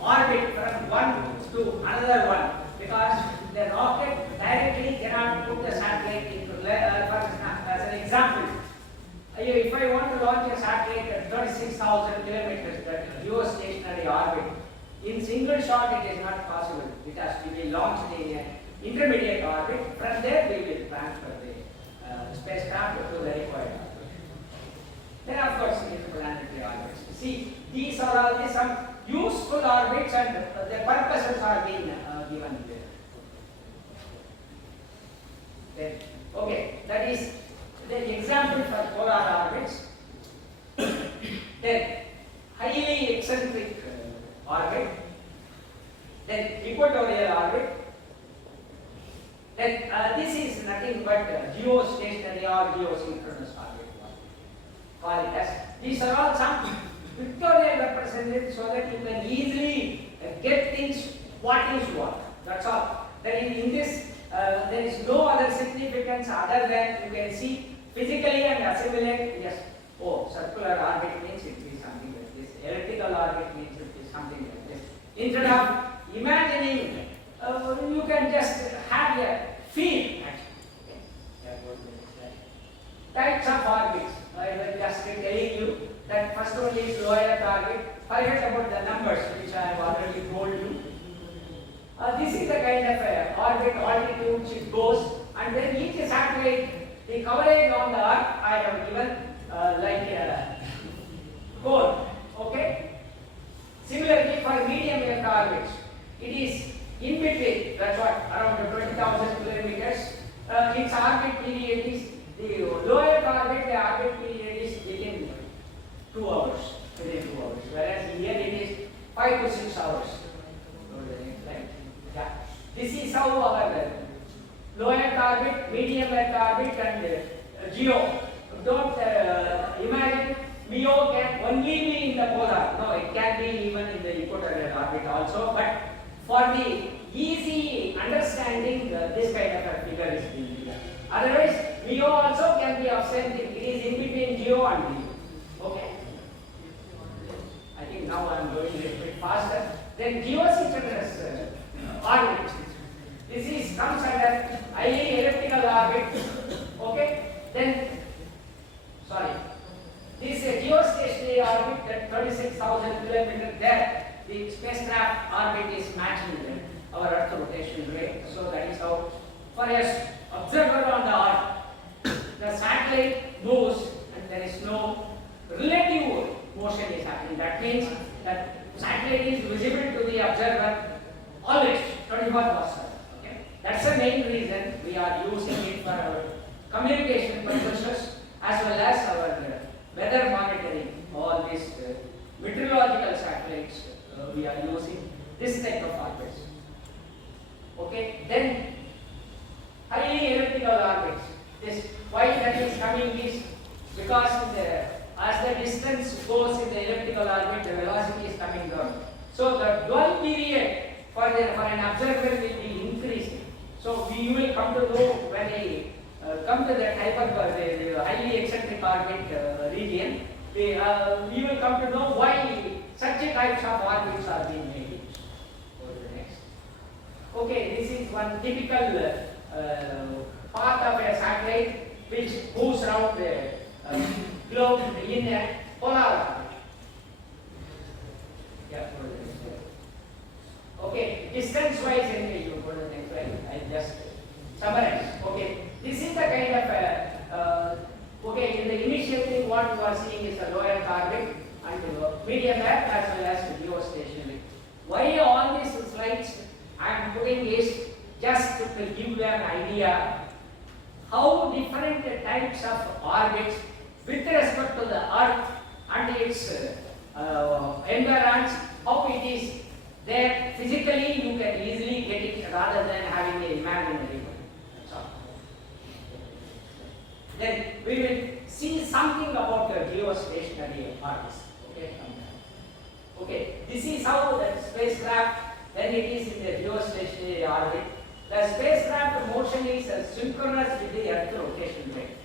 orbit from one to another one, because the rocket directly cannot put the satellite into as an example. If I want to launch a satellite at 36,000 kilometers, that geostationary orbit, in single shot it is not possible. It has to be launched in an intermediate orbit. From there we will transfer the spacecraft to the required orbit. Then of course interplanetary orbits. See, these are all some useful orbits and the purposes are being given there. Then, okay, that is the example for polar orbits. Then highly eccentric orbit. Then equatorial orbit. Then this is nothing but geostationary or geosynchronous orbit. Call it as. These are all some pictorial represented so that you can easily get things what is what. That's all. Then in this there is no other significance other than you can see physically and assimilate. Yes. Oh, circular orbit means it is something like this. Elliptical orbit means it is something like this. Instead of imagining, you can just have a feel. Types of orbits. I will just be telling you that first one is low Earth orbit. Forget about the numbers which I have already told you. This is the kind of orbit altitude it goes, and then each satellite, the coverage on the Earth I have given like a code. Okay. Similarly, for medium Earth orbits, it is in between. That's what, around 20,000 kilometers. Its orbit period is the lower orbit. The orbit period is within 2 hours. Within 2 hours, whereas here it is 5 to 6 hours. Yeah. This is how our low Earth orbit, medium Earth orbit, and geo. Don't imagine MEO can only be in the polar. No, it can be even in the equatorial orbit also. But for the easy understanding, this kind of a figure is being given. Otherwise, MEO also can be of same thing. It is in between geo and MEO. Okay. I think now I am going a little bit faster. Then geosynchronous orbit. This is comes under highly elliptical orbit. Okay. Then, sorry. This geostationary orbit at 36,000 kilometers. There, the spacecraft orbit is matching our Earth rotation rate. So that is how, for an observer on the Earth, the satellite moves and there is no relative motion is happening. That means that satellite is visible to the observer always 24/7. Okay, that's the main reason we are using it for our communication purposes as well as our weather monitoring. All this as the distance goes in the elliptical orbit, the velocity is coming down. So the dwell period for an observer will be increasing. So you will come to know when I come to the the highly eccentric orbit region, we will come to know why such types of orbits are being made. Go to the next. Okay, this is one typical path of a satellite which moves around the globe in a polar orbit. Yeah, go to the next slide. Okay, distance wise, anyway, you go to the next slide. I just summarize. Okay, this is the kind of okay, in the initial thing what you are seeing is the low Earth orbit and medium Earth as well as geostationary. Why all these slides I am putting is just to give you an idea how different types of orbits with respect to the Earth and its environs, how it is there physically, you can easily get it rather than having an imaginary one. So, then we will see something about the geostationary orbits. Okay, this is how the spacecraft, when it is in the geostationary orbit, the spacecraft motion is synchronous with the Earth rotation rate.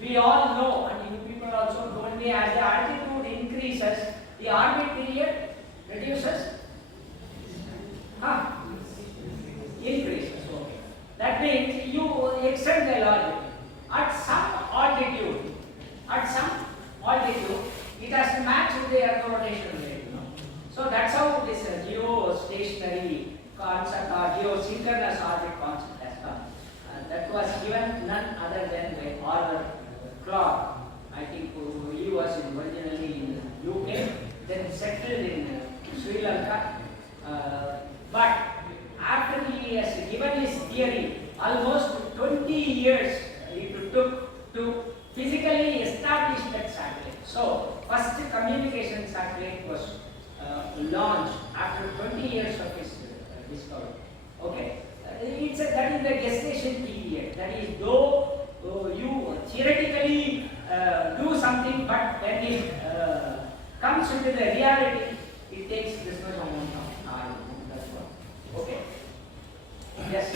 We all know, and you people also told me, as the altitude increases, the orbit period reduces. Increases. Okay. That means you extend the orbit. At some altitude, it has to match with the Earth rotation rate. So that's how this geostationary concept or geosynchronous orbit concept has come. That was given none other than by Arthur Clarke. I think he was originally in UK, then settled in Sri Lanka. But after he has given his theory, almost 20 years it took to physically establish that satellite. So, first communication satellite was launched after 20 years of his discovery. Okay, that is the gestation period. That is, though you theoretically do something, but when it comes into the reality, it takes this much amount of time. That's what. Okay. Yes.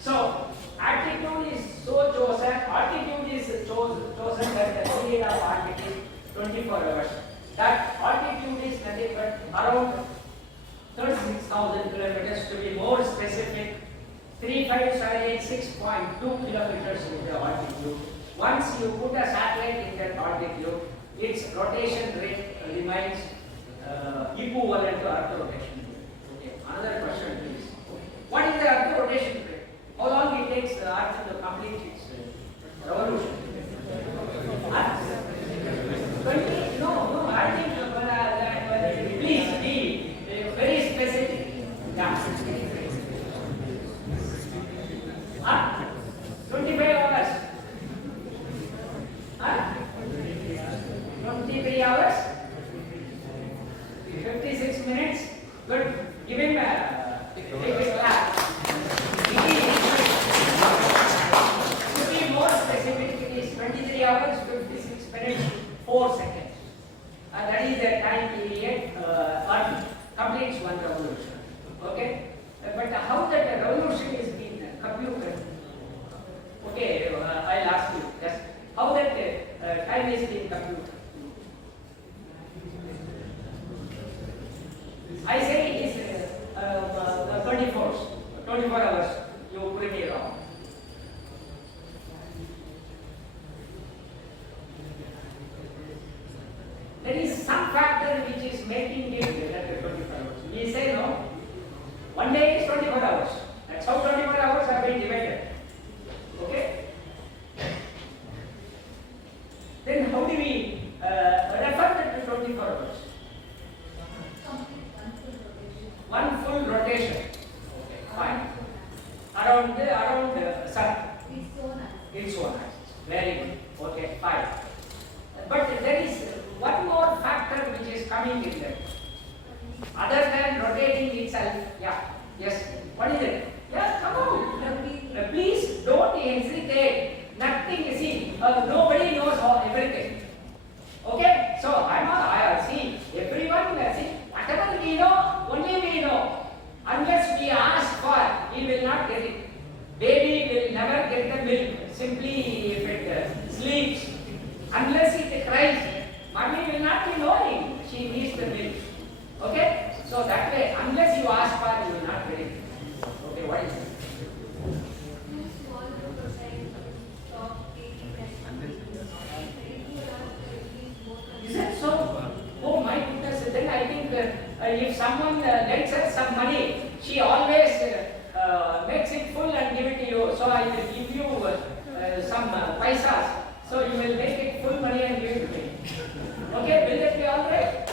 So altitude is so chosen. Altitude is chosen that the period of orbit is 24 hours. That altitude is nothing but around 36,000 kilometers. To be more specific, 35786.2 kilometers is the altitude. Once you put a satellite in that altitude, its rotation rate remains equivalent to Earth rotation rate. Okay. Another question, please. What is the Earth rotation rate? How long it takes the Earth to complete its revolution? 20? No, I think please be very specific. Yeah. 25 hours. 23 hours. 56 minutes. Good. Give him a clap. To be more specific, it is 23 hours, 56 minutes, 4 seconds. That is the time period Earth completes one revolution. Okay? But how that revolution is being computed? Okay, I'll ask you. Yes. How that time is being computed? I say it is 24 hours. You bring it wrong. There is some factor which is making it like 24 hours. We say no. One day is 24 hours. That's how 24 hours have been divided. Okay? Then how do we refer that to 24 hours? One full rotation. Okay, fine. Around the sun. Its own axis. Very good. Okay, fine. But there is one more factor which is coming in there. Other than rotating itself. Yeah. Yes. What is it? Yeah, come on. Please don't hesitate. Nothing. See, nobody knows everything. Okay? he needs the milk. Okay? So that way, unless you ask for, you will not get it. Okay, what is it? Too small to protect, stop taking Is it so? Oh my goodness, then I think if someone lends her some money, she always makes it full and give it to you. So I will give you some paisas. So you will make it full money and give it to me. Okay, will that be alright?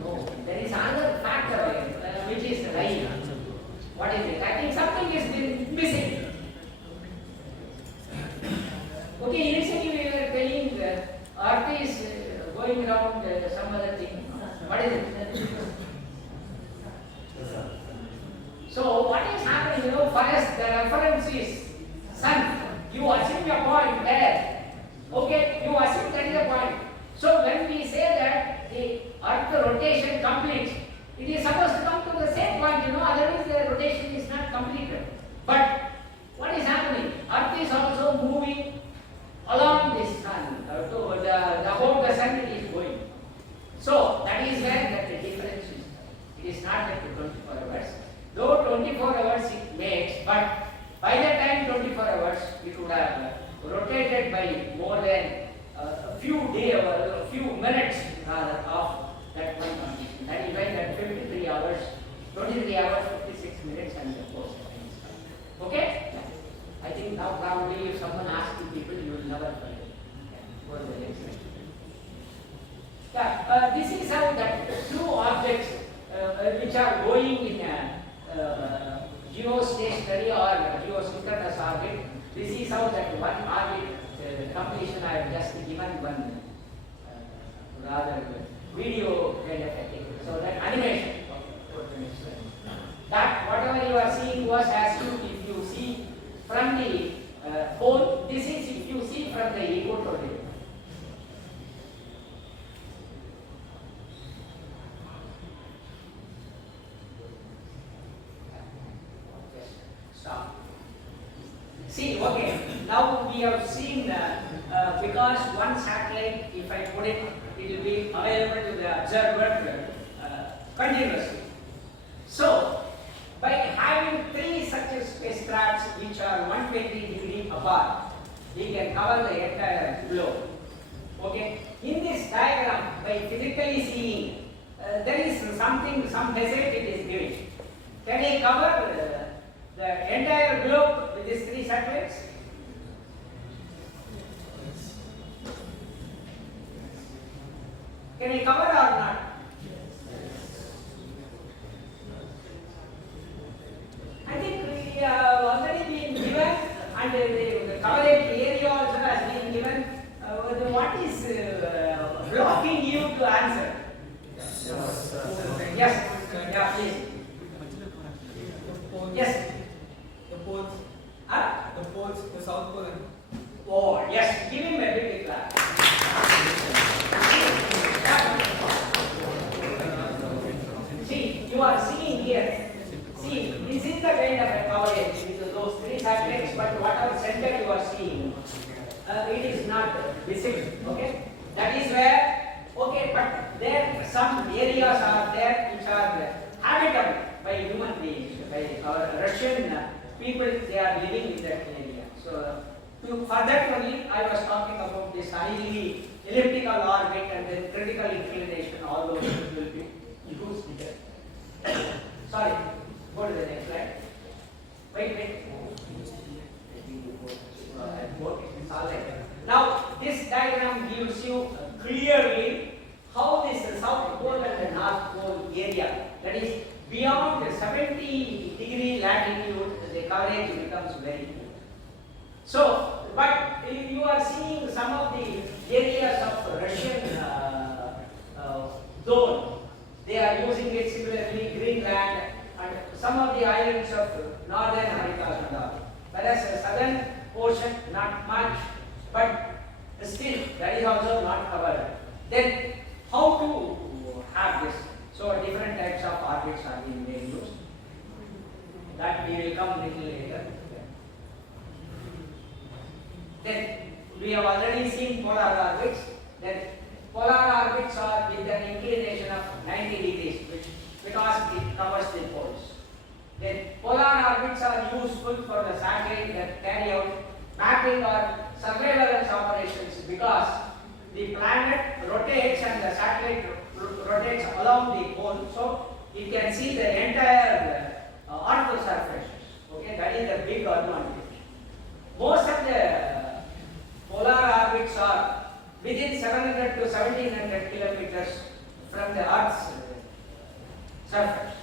No, there is another factor which is lying. What is it? I think something is missing. Okay, initially we were telling Earth is going around some other thing. What is it? So what is happening? You know, first the reference is sun. You assume your point there. Okay, you assume that is the point. So when we say that the Earth rotation completes, it is supposed to come to the same point, you know, otherwise the rotation is not completed. But what is happening? Earth is also moving along this sun, about the sun it is going. So that is where the difference is. It is not that 24 hours. Though 24 hours it makes, but by the time 24 hours it would have rotated by more than a few days or a few minutes rather of that one condition. That is why that 23 hours, 23 hours, 56 minutes and the 4 seconds. Okay? I think now probably if someone asks you people, you will never find it. Go to the next slide. Yeah, this is how that two objects which are going in a geostationary or geosynchronous orbit, this is how that one orbit completion I have just given one rather video kind of a thing. So that animation. That whatever you are seeing was as if you see from the pole, this is if you see from the equator. Stop. See, okay, now we have seen because one satellite, if I put it, it will be available to the observer continuously. So, by having three such spacecrafts which are 120 degrees apart, we can cover the entire globe. Okay, in this diagram, by physically seeing, there is something, some message it is giving. Can I cover the entire globe with these three satellites? Can I cover or not? I think we have already been given, and the coverage area also has been given. What is blocking you to answer? Yes. Yeah, please. Yes. The poles, Huh? the South Pole. Oh, yes. Give him a big clap. See, you are seeing here. See, this is the kind of a coverage with those three satellites, but whatever center you are seeing, it is not visible. Okay, that is where. Okay, but there some areas are there which are habitable by human beings, by our Russian people. They are living in that area. So, for that only, I was talking about this highly elliptical orbit and then critical inclination. All those things will be used here. Sorry. Go to the next slide. Wait. Now, this diagram gives you clearly how this South Pole and the North Pole area, that is beyond 70 degree latitude, the coverage becomes very good. So, but you are seeing some of the areas of Russian zone. They are using it similarly, Greenland, and some of the islands of northern America and all. Whereas the southern ocean, not much, but still that is also not covered. Then how to have this? So different types of orbits are being used. That we will come little later. Then we have already seen polar orbits. Then polar orbits are with an inclination of 90 degrees, because it covers the poles. Then polar orbits are useful for the satellite that carry out mapping or surveillance operations, because the planet rotates and the satellite rotates along the pole, so you can see the entire Earth's surface. Okay, that is the big advantage. Most of the polar orbits are within 700 to 1700 kilometers from the Earth's surface.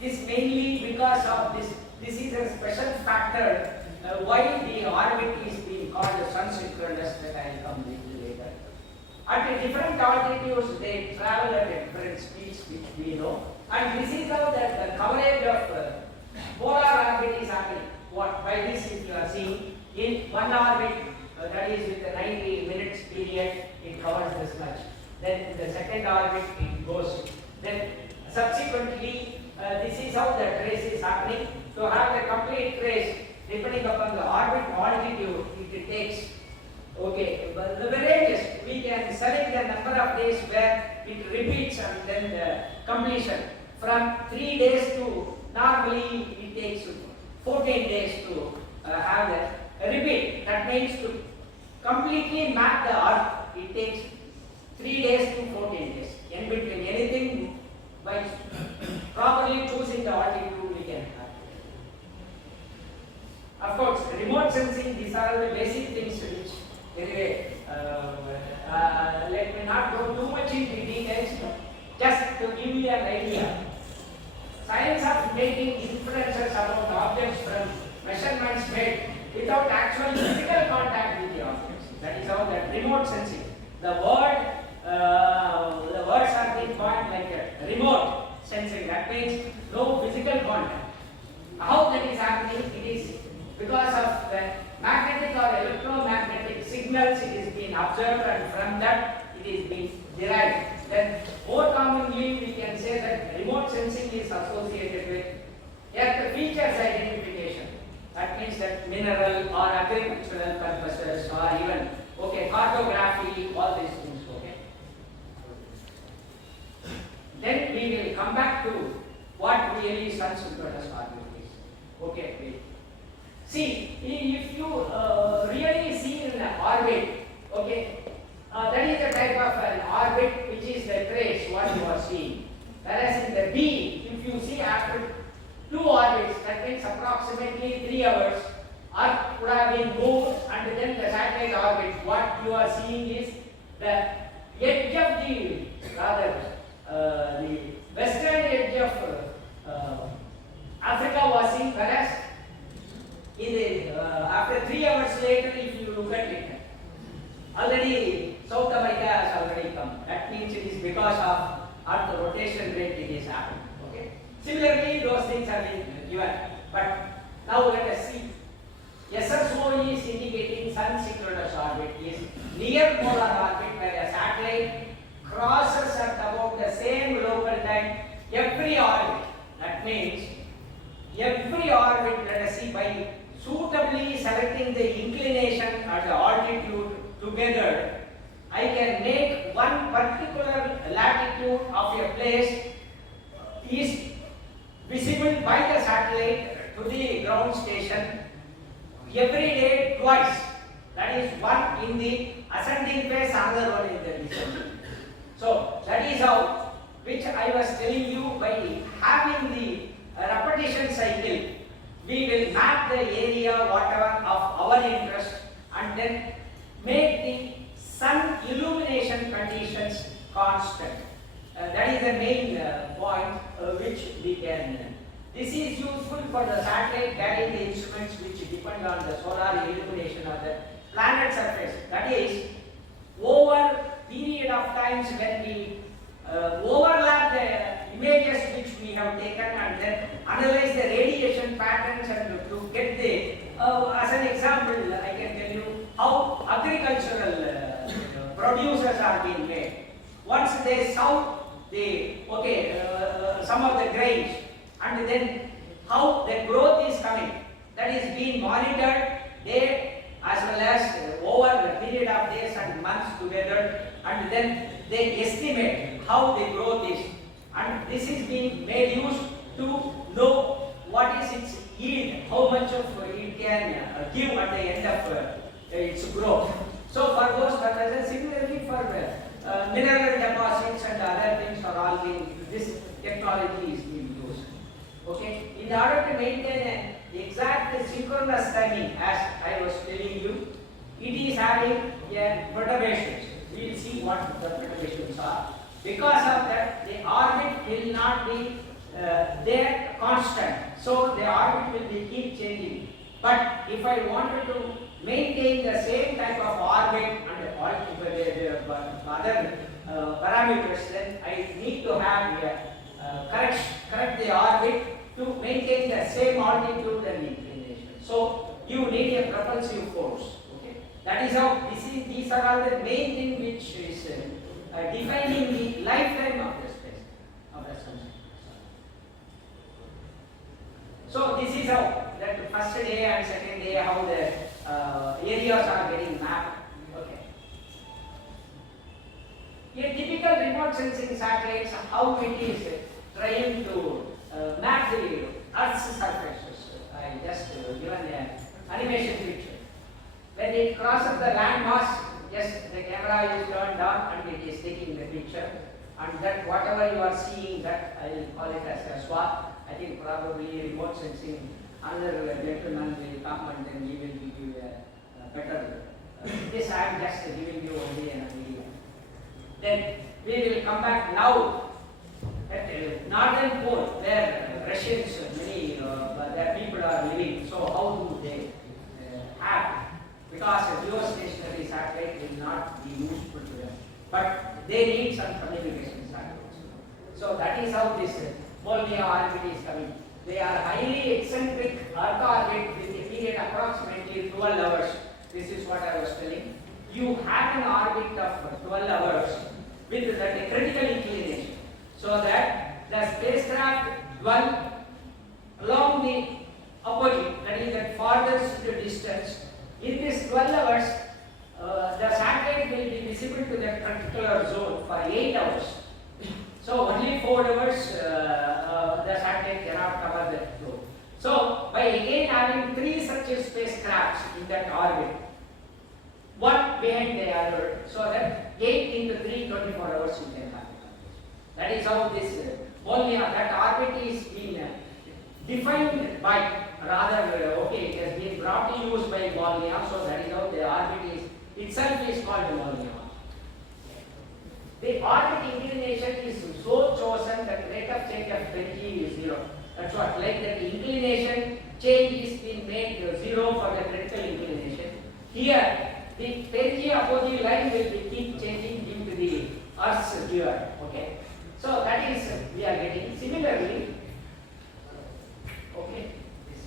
This mainly because of this. This is a special factor why the orbit is being called the sun synchronous, that I will come little later. At different altitudes, they travel at different speeds, which we know. And this is how that the coverage of polar orbit is happening. What by this, if you are seeing in one orbit, that is with the 90 minutes period, it covers this much. Then the second orbit, it goes. Then subsequently, this is how the trace is happening. To have the complete trace, depending upon the orbit altitude, it takes. Okay, but the ranges, we can select the number of days where it repeats and then the completion. From 3 days to, normally it takes 14 days to have the repeat. That means to completely map the Earth, it takes 3 days to 14 days. In between, anything by properly choosing the altitude we can have. Of course, remote sensing, these are the basic things which, anyway, let me not go too much into details, just to give you an idea. Science of making inferences about objects from measurements made without actual physical contact with the objects. That is how that remote sensing. The words are being coined like a remote sensing. That means no physical contact. How that is happening? It is because of the magnetic or electromagnetic signals it is being observed, and from that it is being derived. Then more commonly we can say that remote sensing is associated with earth features identification. That means that mineral or agricultural purposes, or even cartography, all these things. Okay. Then we will come back to what really sun synchronous orbit is. Okay, wait. See, if you really see in an orbit, that is the type of an orbit which is the trace what you are seeing. Whereas in the B, if you see after 2 orbits, that means approximately 3 hours, Earth would have been moved, and then the satellite orbit. What you are seeing is the edge of the western edge of Africa was seen, whereas after 3 hours later, if you look at it, already South America has already come. That means it is because of Earth rotation rate it is happening. Okay. Similarly, those things have been given. But now let us see. SSO is indicating sun synchronous orbit is near polar orbit, where a satellite crosses at about the same local time every orbit. That means every orbit, let us see, by suitably selecting the inclination and the altitude together, I can make one particular latitude of a place is visible by the satellite to the ground station every day twice. That is one in the ascending phase, another one in the descending. So that is how, which I was telling you, by having the repetition cycle, we will map the area whatever of our interest and then make the sun illumination conditions constant. That is the main point which we can. This is useful for the satellite carrying the instruments which depend on the solar illumination of the planet surface. That is, over period of times when we overlap the images which we have taken and then analyze the radiation patterns and to get the, as an example, I can tell you how agricultural producers are being made. Once they sow the, some of the grains, and then how the growth is coming, that is being monitored day as well as over the period of days and months together, and then they estimate how the growth is, and this is being made use to know what is its yield, how much of it can give at the end of its growth. So for those purposes, similarly for mineral deposits and other things are all being, this technology is being used. Okay, in order to maintain an exact synchronous timing, as I was telling you, it is having perturbations. We will see what the perturbations are. Because of that, the orbit will not be there constant. So the orbit will be keep changing. But if I wanted to maintain the same type of orbit and all the other parameters, then I need to have correct the orbit to maintain the same altitude and inclination. So you need a propulsive force. Okay, that is how these are all the main thing which is defining the lifetime of the space of the sun. So this is how that first day and second day how the areas are getting mapped. Okay. A typical remote sensing satellites, how it is trying to map the Earth's surfaces. I just given an animation picture. When it crosses the landmass, yes, the camera is turned on and it is taking the picture. And that whatever you are seeing, that I will call it as a swath. I think probably remote sensing, another gentleman will come and then he will give you a better. This I am just giving you only an idea. Then we will come back now at northern pole where Russians, many their people are living. So how do they have? Because a geostationary satellite will not be useful to them, but they need some communication satellites. So that is how this Volnia orbit is coming. They are highly eccentric Earth orbit with a period approximately 12 hours. This is what I was telling. You have an orbit of 12 hours with that critical inclination, so that the spacecraft dwell along the apogee, that is the farthest distance. In this 12 hours, the satellite will be visible to that particular zone for 8 hours. So only 4 hours the satellite cannot cover that zone. So by again having 3 such spacecrafts in that orbit, one behind the other, so that 8 into 3, 24 hours you can have it. That is how this Volnia, that orbit is being defined by, rather, okay, it has been brought to use by Volnia, so that is how the orbit is itself is called Volnia. The orbit inclination is so chosen that rate of change of perigee is 0. That's what, like that inclination change is being made 0 for the critical inclination. Here, the perigee apogee line will be keep changing due to the Earth's gear. Okay, so that is we are getting. Similarly, okay, this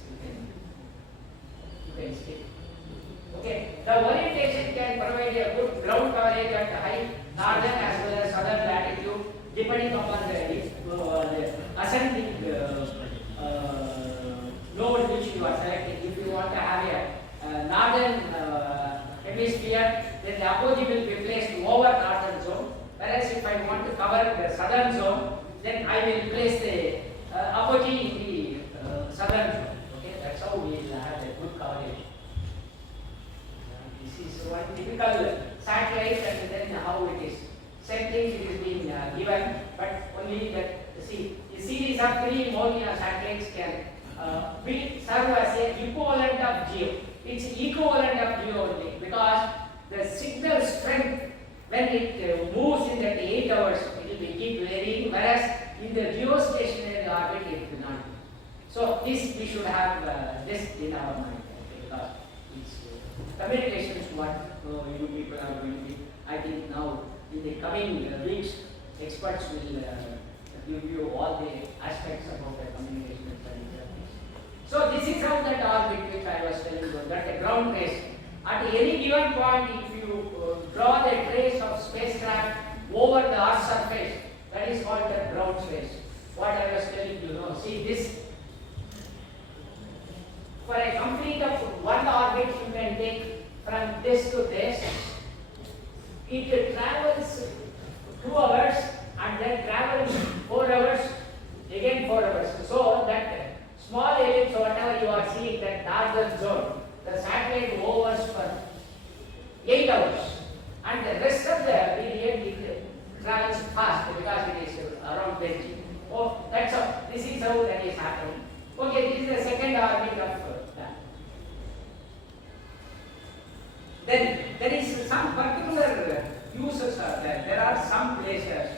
you can skip. Okay, the orientation can provide a good ground coverage at high northern as well as southern latitude, depending upon the ascending node which you are selecting. If you want to have a northern hemisphere, then the apogee will be placed over northern zone. Whereas if I want to cover the southern zone, then I will place the apogee in the southern zone. Okay, that's how we will have a good coverage. This is one typical satellite, and then how it is. Same thing it is being given, but only that, see, a series of 3 Volnia satellites can serve as a equivalent of GEO. It's equivalent of GEO only because the signal strength when it moves in that 8 hours, it will be keep varying, whereas in the geostationary orbit it will not. So this we should have this in our mind, okay, because it's communications what you people are going to be. I think now in the coming weeks, experts will give you all the aspects about the communication and so this is how that orbit which I was telling you, that the ground trace. At any given point, if you draw the trace of spacecraft over the Earth's surface, that is called the ground trace. What I was telling you, see this. For a complete of one orbit, you can take test to test. It travels 2 hours and then travels 4 hours, again 4 hours. So that small ellipse, whatever you are seeing, that darker zone, the satellite hovers for 8 hours, and the rest of the period it travels fast because it is around 20. Oh, that's how. This is how that is happening. Okay, this is the second orbit of that. Then there is some particular uses are there. There are some places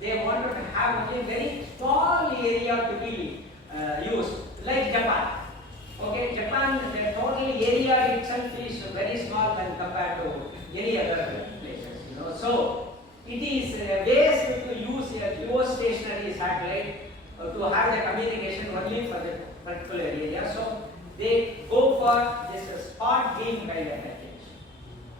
they want to have only very small area to be used, like Japan. Okay, Japan, the total area itself is very small when compared to any other places. So it is based to use a geostationary satellite to have the communication only for the particular area. So they go for this spot beam kind of package.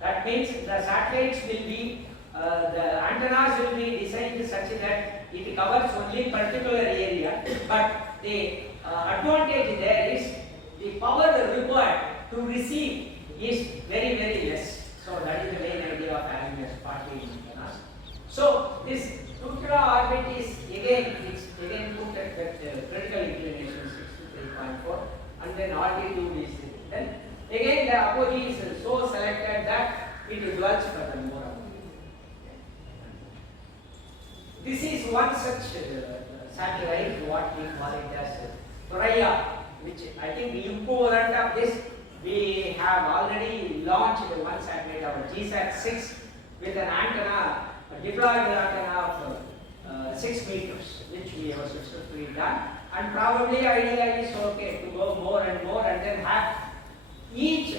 That means the satellites will be, the antennas will be designed such that it covers only particular area, but the advantage there is the power required to receive is very, very less. So that is the main idea of having a spot beam antennas. So this 2 km orbit is again put at that critical inclination 63.4, and then altitude is then again the apogee is so selected that it dwells furthermore. This is one such satellite, what we call it as Thuraya, which I think the equivalent of this, we have already launched one satellite, our GSAT-6, with an antenna, a deployed antenna of 6 meters, which we have successfully done. And probably idea is okay to go more and more, and then have each,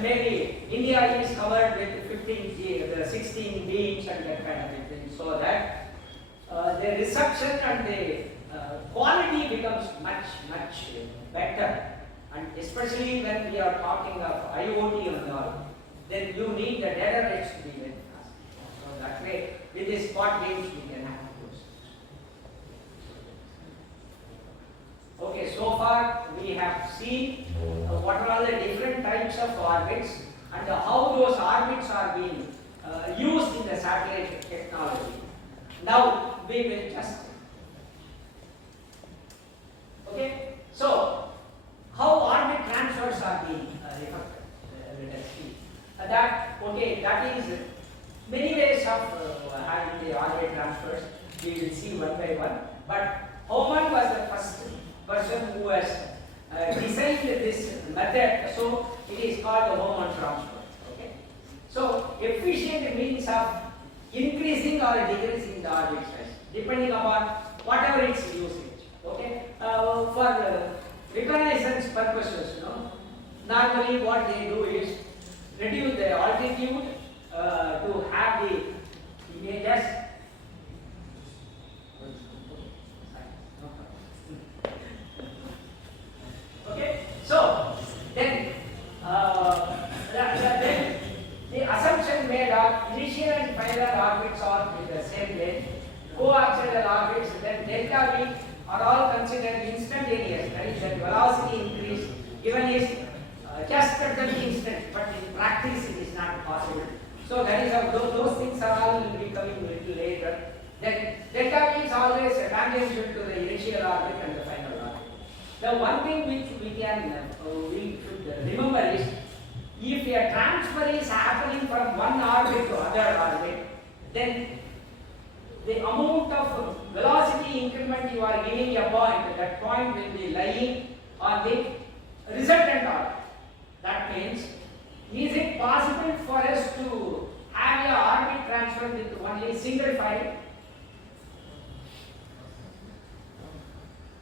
maybe India is covered with 16 beams and that kind of thing, so that the reception and the quality becomes much better. And especially when we are talking of IoT and all, then you need the data rates to be very fast. So that way, with the spot beams, we can have those. Okay, so far we have seen what are all the different types of orbits and how those orbits are being used in the satellite technology. Now we will just, okay, so how orbit transfers are being reflected, let us see. That is many ways of having the orbit transfers. We will see one by one. But Homan was the first person who has designed this method, so it is called the Homan transfer. Okay, so efficient means of increasing or decreasing the orbit size, depending upon whatever its usage. Okay, for reconnaissance purposes, normally what they do is reduce the altitude to have the images. Okay, so then the assumption made of initial and final orbits are in the same length, coaxial orbits, then delta V are all considered instantaneous. That is, the velocity increase given is just at the instant, but in practice it is not possible. So that is how those things are all becoming a little later. Then delta V is always tangential to the initial orbit and the final orbit. The one thing which we should remember is, if a transfer is happening from one orbit to other orbit, then the amount of velocity increment you are giving a point, that point will be lying on the resultant orbit. That means, is it possible for us to have a orbit transfer with only single file?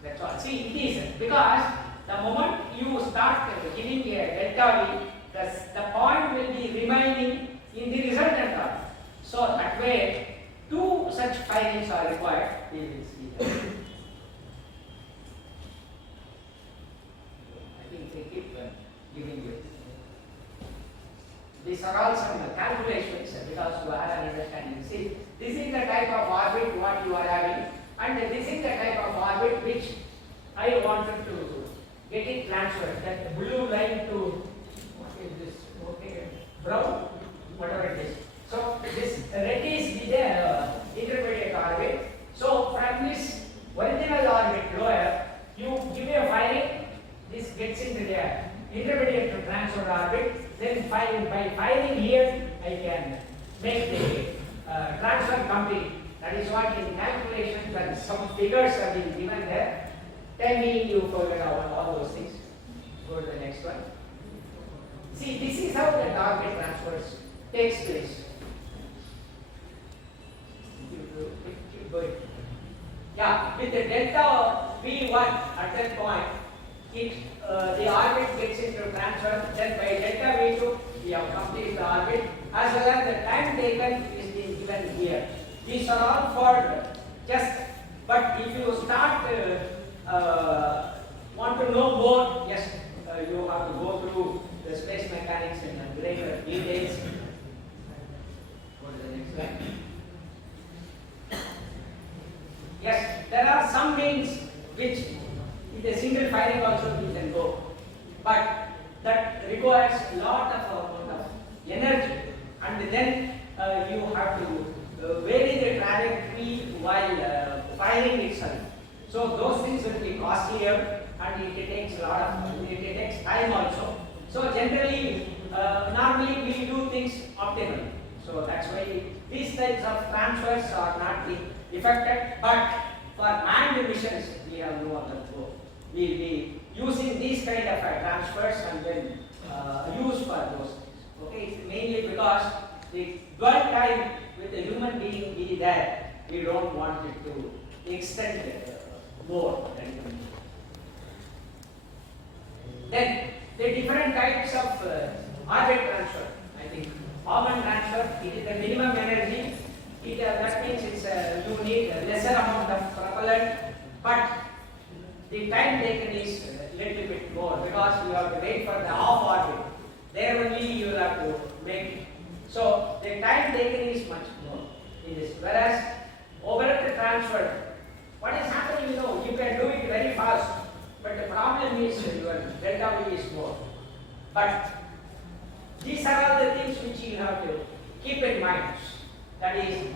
That's all. See, it is because the moment you start giving a delta V, the point will be remaining in the resultant orbit. So that way, 2 such filings are required. We will see that. I think they keep giving you. These are all some calculations because you have an understanding. See, this is the type of orbit what you are having, and this is the type of orbit which I wanted to get it transferred. That blue line to, what is this? Okay, brown, whatever it is. So this red is the intermediate orbit. So from this original orbit lower, you give a firing, this gets into the intermediate to transfer orbit. Then by firing here, I can make the transfer complete. That is what in calculations and some figures have been given there. Tell me you forget all those things. Go to the next one. See, this is how the target transfers takes place. Keep going. Yeah, with the delta V1 at that point, the orbit gets into transfer. Then by delta V2, we have completed the orbit, as well as the time taken is being given here. These are all for just, but if you start want to know more, yes, you have to go through the space mechanics in greater details. Go to the next slide. Yes, there are some means which with a single firing also you can go, but that requires a lot of energy, and then you have to vary the trajectory while firing itself. So those things will be costlier, and it takes a lot of it takes time also. So generally, normally we do things optimally. So that's why these types of transfers are not effective. But for manned missions, we have no other goal. We will be using these kind of transfers and then use for those things. Okay, it's mainly because the dwell time with the human being be there. We don't want it to extend more than it. Then the different types of orbit transfer. I think organ transfer, it is the minimum energy. That means it's you need a lesser amount of propellant, but the time taken is a little bit more because you have to wait for the off orbit. There only you will have to make it. So the time taken is much more in this. Whereas overhead transfer, what is happening, you can do it very fast, but the problem is your delta V is more. But these are all the things which you have to keep in mind. That is,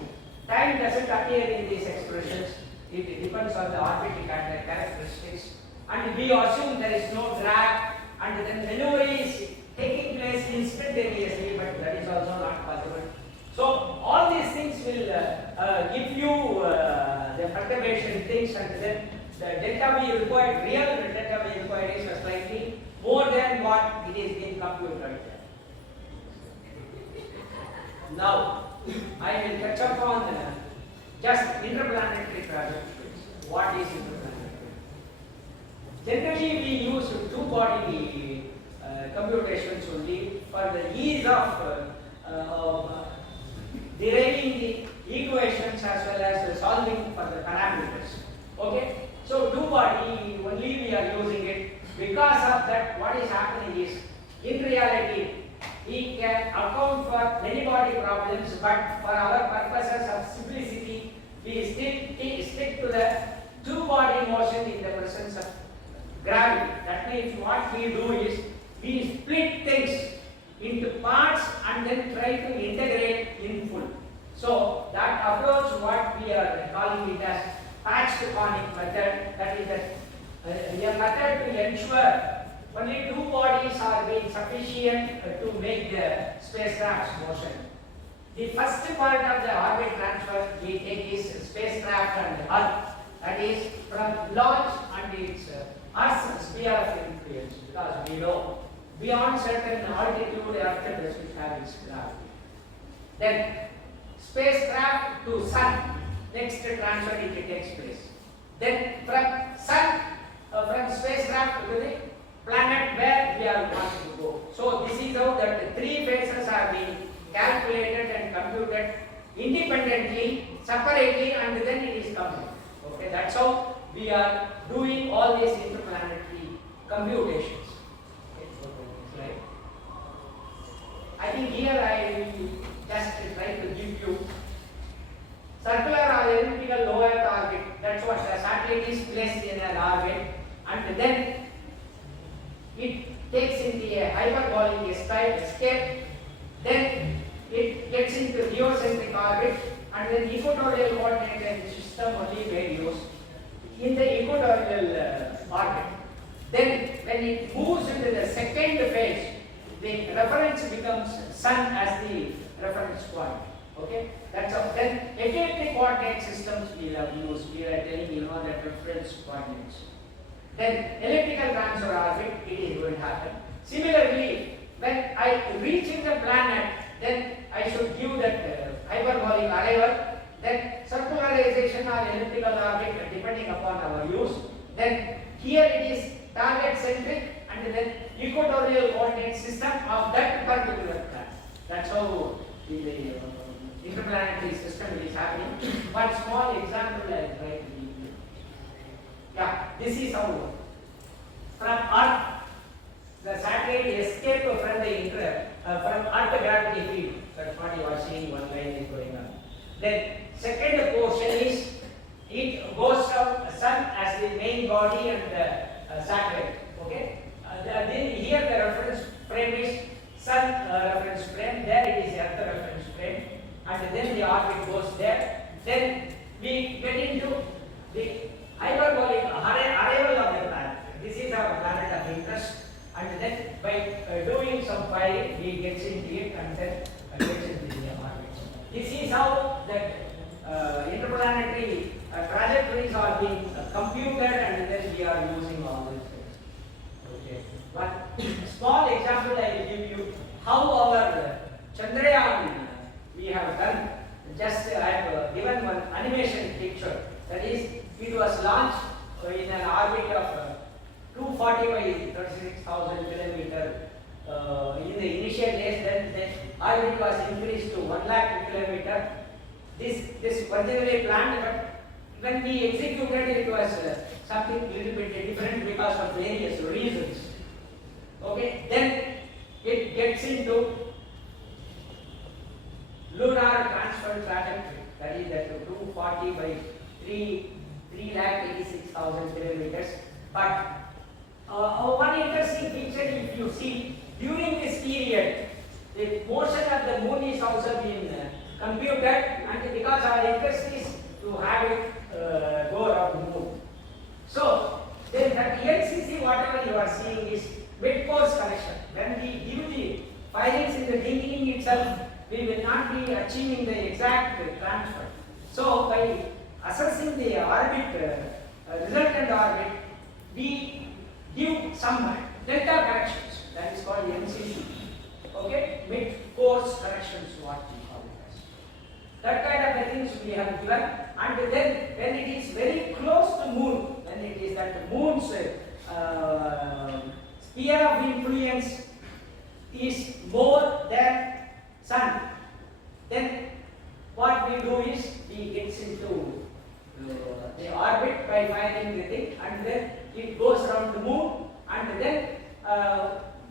time doesn't appear in these expressions. It depends on the orbital characteristics. And we assume there is no drag, and then maneuver is taking place instantaneously, but that is also not possible. So all these things will give you the perturbation things, and then the delta V required, real delta V required is slightly more than what it is being computed. Now, I will touch upon just interplanetary trajectories. What is interplanetary? Generally, we use two-body computations only for the ease of deriving the equations as well as solving for the parameters. Okay? So, two-body only we are using it. Because of that, what is happening is, in reality, we can account for many body problems, but for our purposes of simplicity, we still stick to the two-body motion in the presence of gravity. That means what we do is, we split things into parts and then try to integrate in full. So that approach, what we are calling it as patched conic method, that is a method to ensure only two bodies are being sufficient to make the spacecraft's motion. The first part of the orbit transfer we take is spacecraft and Earth. That is from launch and its Earth's sphere of influence, because we know beyond certain altitude Earth doesn't have its gravity. Then spacecraft to Sun, next transfer it takes place. Then from Sun, from spacecraft to the planet where we are wanting to go. So this is how that the three phases are being calculated and computed independently, separately, and then it is computed. Okay, that's how we are doing all these interplanetary computations. Okay, so right. I think here I will just try to give you circular or elliptical low Earth orbit. That's what the satellite is placed in an orbit, and then it takes in the hyperbolic escape. gets into geocentric orbit, and then equatorial coordinate system only made use in the equatorial orbit. Then when it moves into the second phase, the reference becomes Sun as the reference point. Okay, that's how. Then ecliptic coordinate systems we have used. We are telling that reference coordinates. Then elliptical transfer orbit, it is going to happen. Similarly, when I reach in the planet, then I should give that hyperbolic arrival. Then circularization or elliptical orbit, depending upon our use. Then here it is target centric, and then equatorial coordinate system of that particular planet. That's how the interplanetary system is happening. One small example I try to give you. Yeah, this is how from Earth the satellite escaped from the from Earth gravity field. That's what you are seeing. One line is going on. Then second portion is it goes from Sun as the main body and the satellite. Okay. Then here the reference frame is Sun reference frame. There it is Earth reference frame, and then the orbit goes there. Then we get into the hyperbolic arrival of the planet. This is our planet of interest, and then by doing some firing, we get into it, and then gets into the orbit. This is how that interplanetary trajectories are being computed, and then we are using all these things. Okay. One small example I will give you how our Chandrayaan we have done. Just I have given one animation picture. That is, it was launched in an orbit of 240 by 36,000 kilometers in the initial days. Then the orbit was increased to 1 lakh kilometers. This originally planned, but when we executed it was something little bit different because of various reasons. Okay, then it gets into lunar transfer trajectory. That is that 240 by 3,86,000 kilometers. But one interesting feature, if you see, during this period, the motion of the moon is also being computed, and because our interest is to have it go around the moon. So then that LCC, whatever you are seeing, is mid-course correction. When we give the firings in the beginning itself, we will not be achieving the exact transfer. So by assessing the orbit, resultant orbit, we give some delta corrections. That is called MCC. Okay, mid-course corrections, what we call it as. That kind of things we have given, and then when it is very close to moon, when it is that moon's sphere of influence is more than Sun, then what we do is we get into the orbit by firing the thing, and then it goes around the moon, and then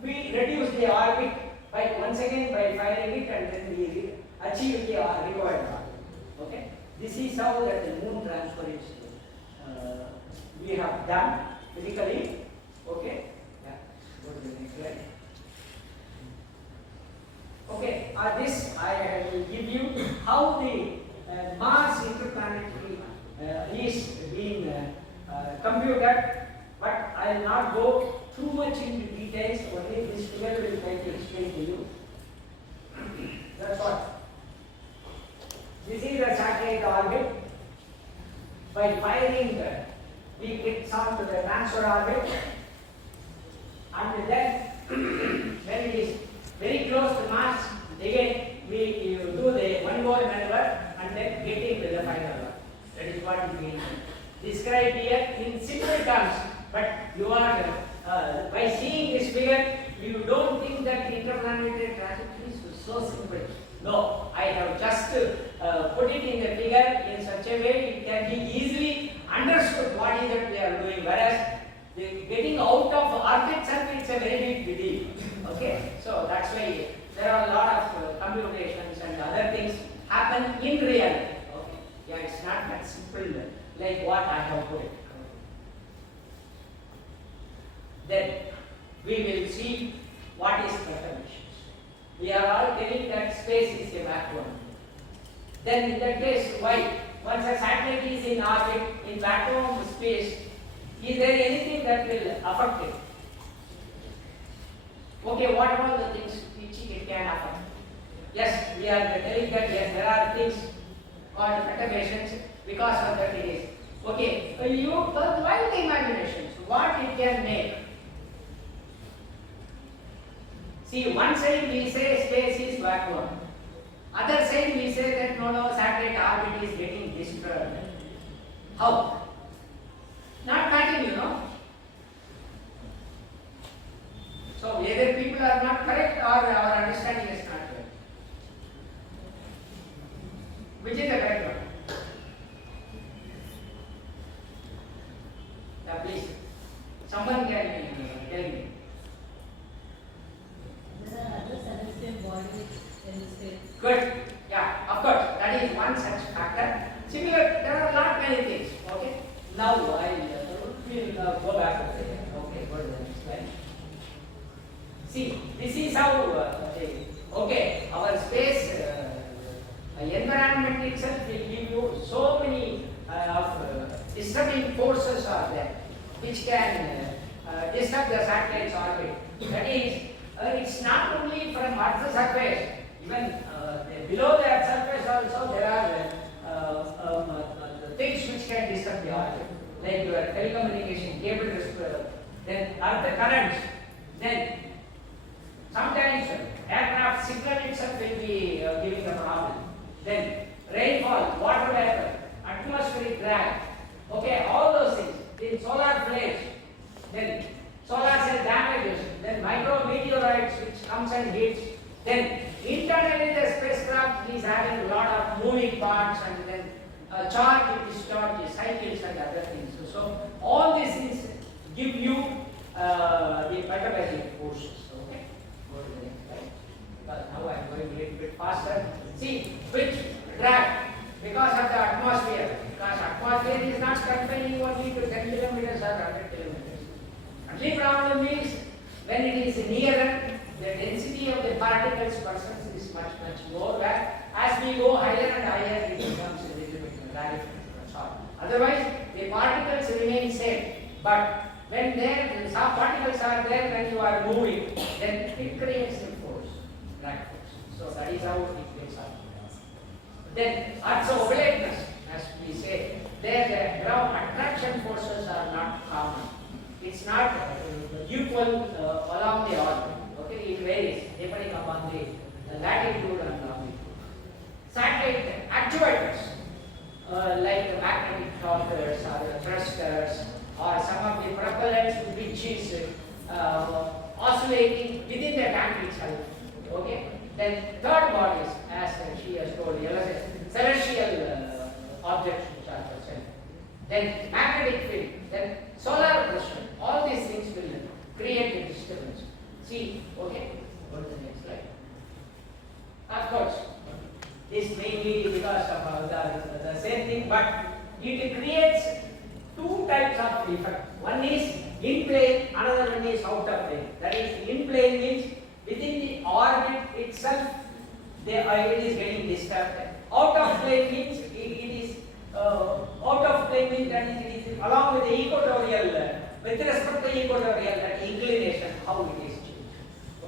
we reduce the orbit by once again by firing it, and then we achieve the required orbit. Okay, this is how that the moon transfer is we have done physically. Okay, yeah. Go to the next slide. Okay, this I will give you how the Mars interplanetary is being computed, but I will not go too much into details. Only this figure will try to explain to you. That's what. This is the satellite orbit. By firing, we get some to the transfer orbit, and then when it is very close to Mars, again we do the one more maneuver and then get into the final one. That is what we describe here in simple terms. But you are by seeing this figure, you don't think that the interplanetary trajectory is so simple. No, I have just put it in the figure in such a way it can be easily understood what is it they are doing. Whereas getting out of orbit itself, it's a very big deal. Okay, so that's why there are a lot of computations and other things happen in reality. Okay, yeah, it's not that simple like what I have put it. Then we will see what is metamations. We are all telling that space is a vacuum. Then in that case, why? Once a satellite is in orbit, in vacuum space, is there anything that will affect it? Okay, what are all the things which it can affect? Yes, we are telling that yes, there are things called perturbations, because of that it is. Okay, you wild imaginations, what it can make. See, one side we say space is vacuum. Other side we say that no, satellite orbit is getting disturbed. How? Not continue, no? So either people are not correct or our understanding is not correct. Which is the correct one? Yeah, please. Someone can tell me. There are other celestial bodies in the space. Good. Yeah, of course. That is one such factor. Similar, there are not many things. Okay. Now I will go back. Okay, go to the next slide. See, this is how. Okay, our space environment itself will give you so many disturbing forces are there, which can disturb the satellite's orbit. That is, it's not only from Earth's surface, even below the Earth's surface also there are things which can disturb the orbit, like your telecommunication cable, then earth currents, then sometimes aircraft signal itself will be giving a problem, then rainfall, water vapor, atmospheric drag, okay, all those things, then solar flares, then solar cell damages, then micrometeorites which comes and hits, then internally the spacecraft is having a lot of moving parts, and then charge, discharge, cycles and other things. So all these things give you the perturbating forces. Okay, go to the next slide. Because now I am going a little bit faster. See, which drag? Because of the atmosphere. Because atmosphere is not confining only to 10 kilometers or 100 kilometers. Only problem is when it is nearer, the density of the particles persons is much more. Where as we go higher and higher, it becomes a little bit rarefied. Otherwise, the particles remain same. But when some particles are there when you are moving, then it creates a force, drag force. So that is how it gets up. Then Earth's oblateness, as we say, there the ground attraction forces are not common. It's not equal along the orbit. Okay, it varies depending upon the latitude and longitude. Satellite actuators, like the magnetic torques or the thrusters, or some of the propellants which is oscillating within the tank itself. Okay. Then third bodies, as she has told you, celestial objects which are present. Then magnetic field, then solar pressure. All these things will create a disturbance. See, okay, go to the next slide. Of course, this may be because of the same thing, but it creates two types of effect. One is in plane, another one is out of plane. That is, in plane means within the orbit itself, it is getting disturbed. Out of plane means it is out of plane means that it is along with the equatorial, with respect to equatorial, that inclination, how it is changed.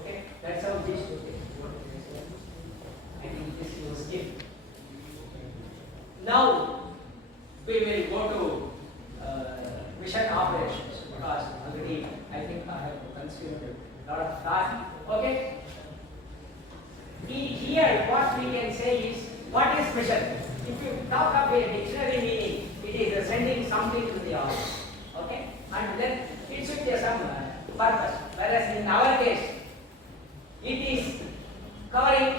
Okay, that's how this will be. I think this was given. Now we will go to mission operations, because already I think I have consumed a lot of time. Okay. Here what we can say is, what is mission? If you talk of a dictionary meaning, it is sending something to the orbit. Okay, and then it should be some purpose. Whereas in our case, it is covering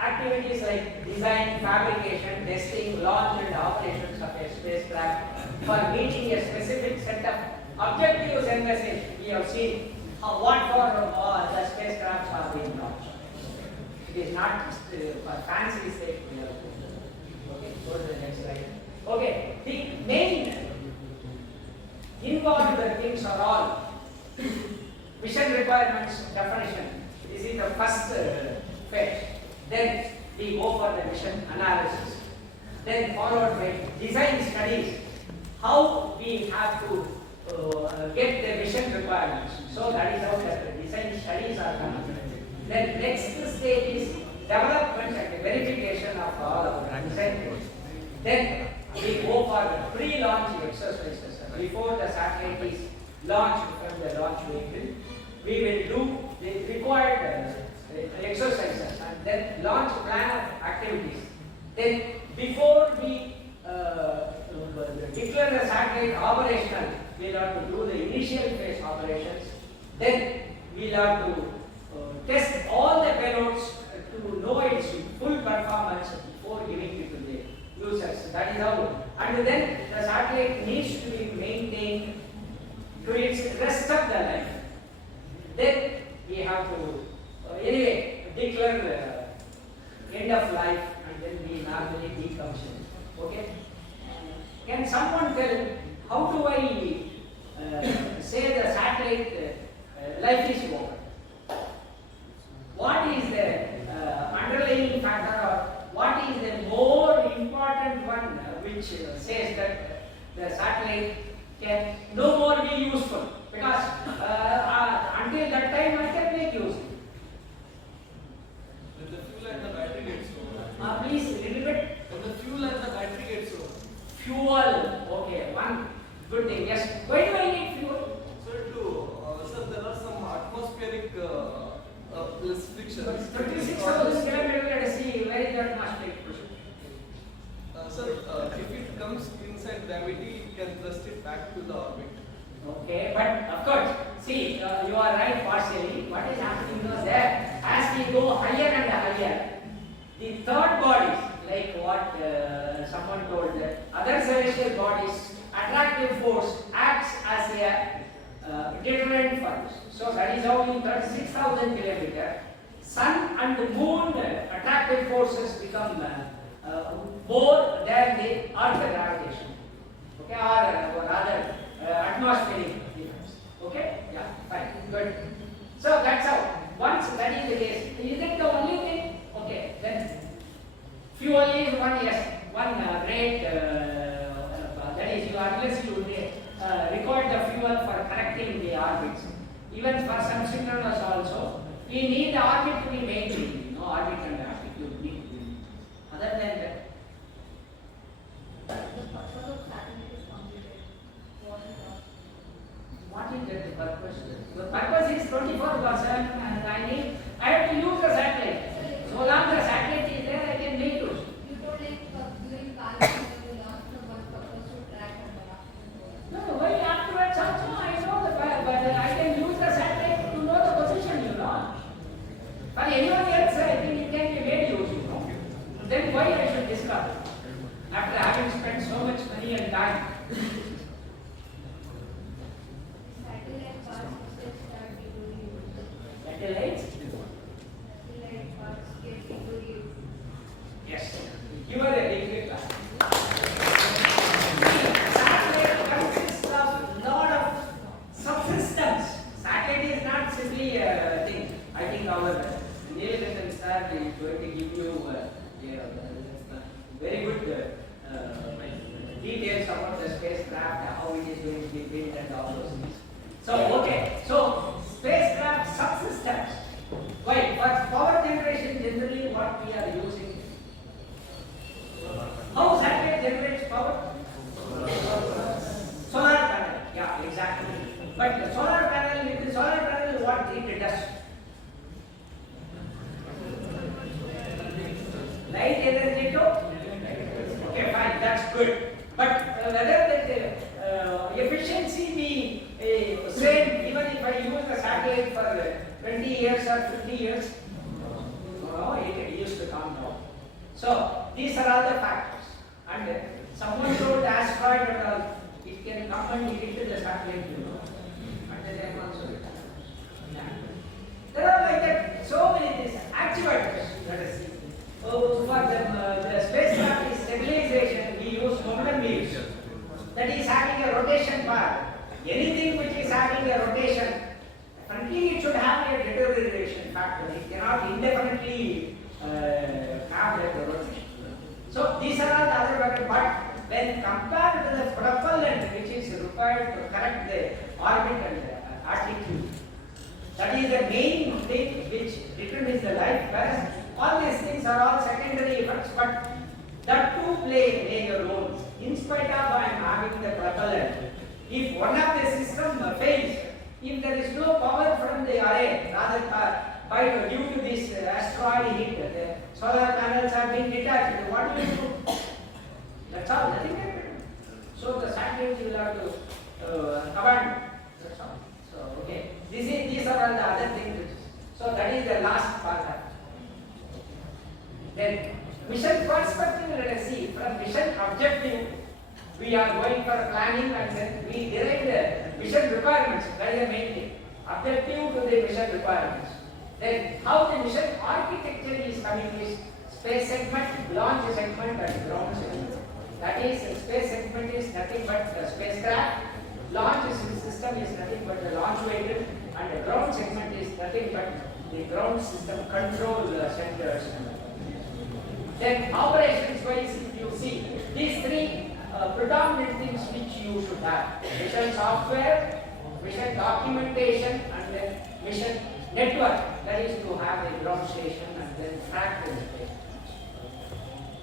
activities like design, fabrication, testing, launch and operations of a spacecraft for meeting a specific set of objectives and messages. We have seen what for the spacecrafts are being launched. It is not just for fancy sake. Okay, go to the next slide. Okay, the main involved things are all mission requirements definition. This is the first phase. Then we go for the mission analysis. then followed by design studies, how we have to get the mission requirements. So that is how the design studies are done. Then next stage is development and verification of all our design goals. Then we go for the pre-launch exercises. Before the satellite is launched from the launch vehicle, we will do the required exercises and then launch plan of activities. Then before we declare the satellite operational, we will have to do the initial phase operations. Then we will have to test all the payloads to know its full performance before giving it to the users. That is how. And then the satellite needs to be maintained to its rest of the life. Then we have to anyway declare the end of life, and then we normally decommission. Okay? Can someone tell how do I say the satellite life is over? What is the underlying factor, or what is the more important one which says that the satellite can no more be useful? Because until that time I can make use. When the fuel and the battery gets over. Please little bit. When the fuel and the battery gets over. Fuel. Okay, one good thing. Yes. Why do I need fuel? Sir, there are some atmospheric restrictions. 36,000 kilometers. Let us see where is that must take. Sir, if it comes inside gravity, it can thrust it back to the orbit. Okay, but of course, see, you are right partially. What is happening is that as we go higher and higher, the third bodies, like what someone told, that other celestial bodies, attractive force acts as a deterrent for us. So that is how in 36,000 kilometers, sun and the moon attractive forces become more than the earth gravitation. Okay, or rather atmospheric difference. Okay, yeah, fine, good. So that's how. Once that is the case, is it the only thing? Okay, then fuel is one, yes, one great. That is, you are unless you record the fuel for correcting the orbits. Even for some synchronous also, we need the orbit to be maintained. You know, orbit and altitude need to be. Other than that. The purpose of satellite is completed. What is that the purpose? The purpose is 24/7 and I have to use the satellite. So long the satellite is there, I can make use. You told like during college when you launched the one purpose to track and No, why afterwards also I know the but I can use the satellite to know the position, you know. For anyone else, I think it can be made use, you know. Then why I should discover? After having spent so much money and time. satellite parts get started into use. Satellites? Satellite parts get into use. Yes. You are a degree class. Satellite consists of lot of subsystems. Satellite is not simply a thing. I think our Neil sir is going to give you very good details about the spacecraft, how it is going to be built and all those things. So, okay. So, spacecraft subsystems. Why? For power generation, generally what we are using. How satellite generates power? Solar panel. Yeah, exactly. But the solar panel, with the solar panel, what it does? Light energy to? Okay, fine, that's good. But whether that efficiency be same, even if I use the satellite for 20 years or 50 years, no, it used to come down. So these are all the factors. And someone told asteroid and all, it can come and hit the satellite, you know. And then also it happens. Yeah. There are like that so many things. Actuators, let us see. For the spacecraft is stabilization, we use momentum wheels. That is having a rotation bar. Anything which is having a rotation, definitely it should have a deterioration factor. It cannot indefinitely have that rotation. So these are all the other but when compared to the propellant which is required to correct the orbit and altitude, that is the main thing which determines the life, whereas all these things are all secondary effects, but that too play major roles. In spite of I am having the propellant, if one of the system fails, if there is no power from the array, rather due to this asteroid hit, the solar panels have been detached, what do you do? That's all, nothing can be done. So the satellites will have to abandon. That's all. So okay, these are all the other things. So that is the last part. Then mission perspective, let us see. From mission objective, we are going for planning and then we derive the mission requirements. That is the main thing. Objective to the mission requirements. Then how the mission architecture is coming is space segment, launch segment and ground segment. That is, space segment is nothing but the spacecraft, launch system is nothing but the launch vehicle, and the ground segment is nothing but the ground system control centers. Then operations wise, if you see these three predominant things which you should have: mission software, mission documentation, and then mission network. That is to have a ground station and then track the space.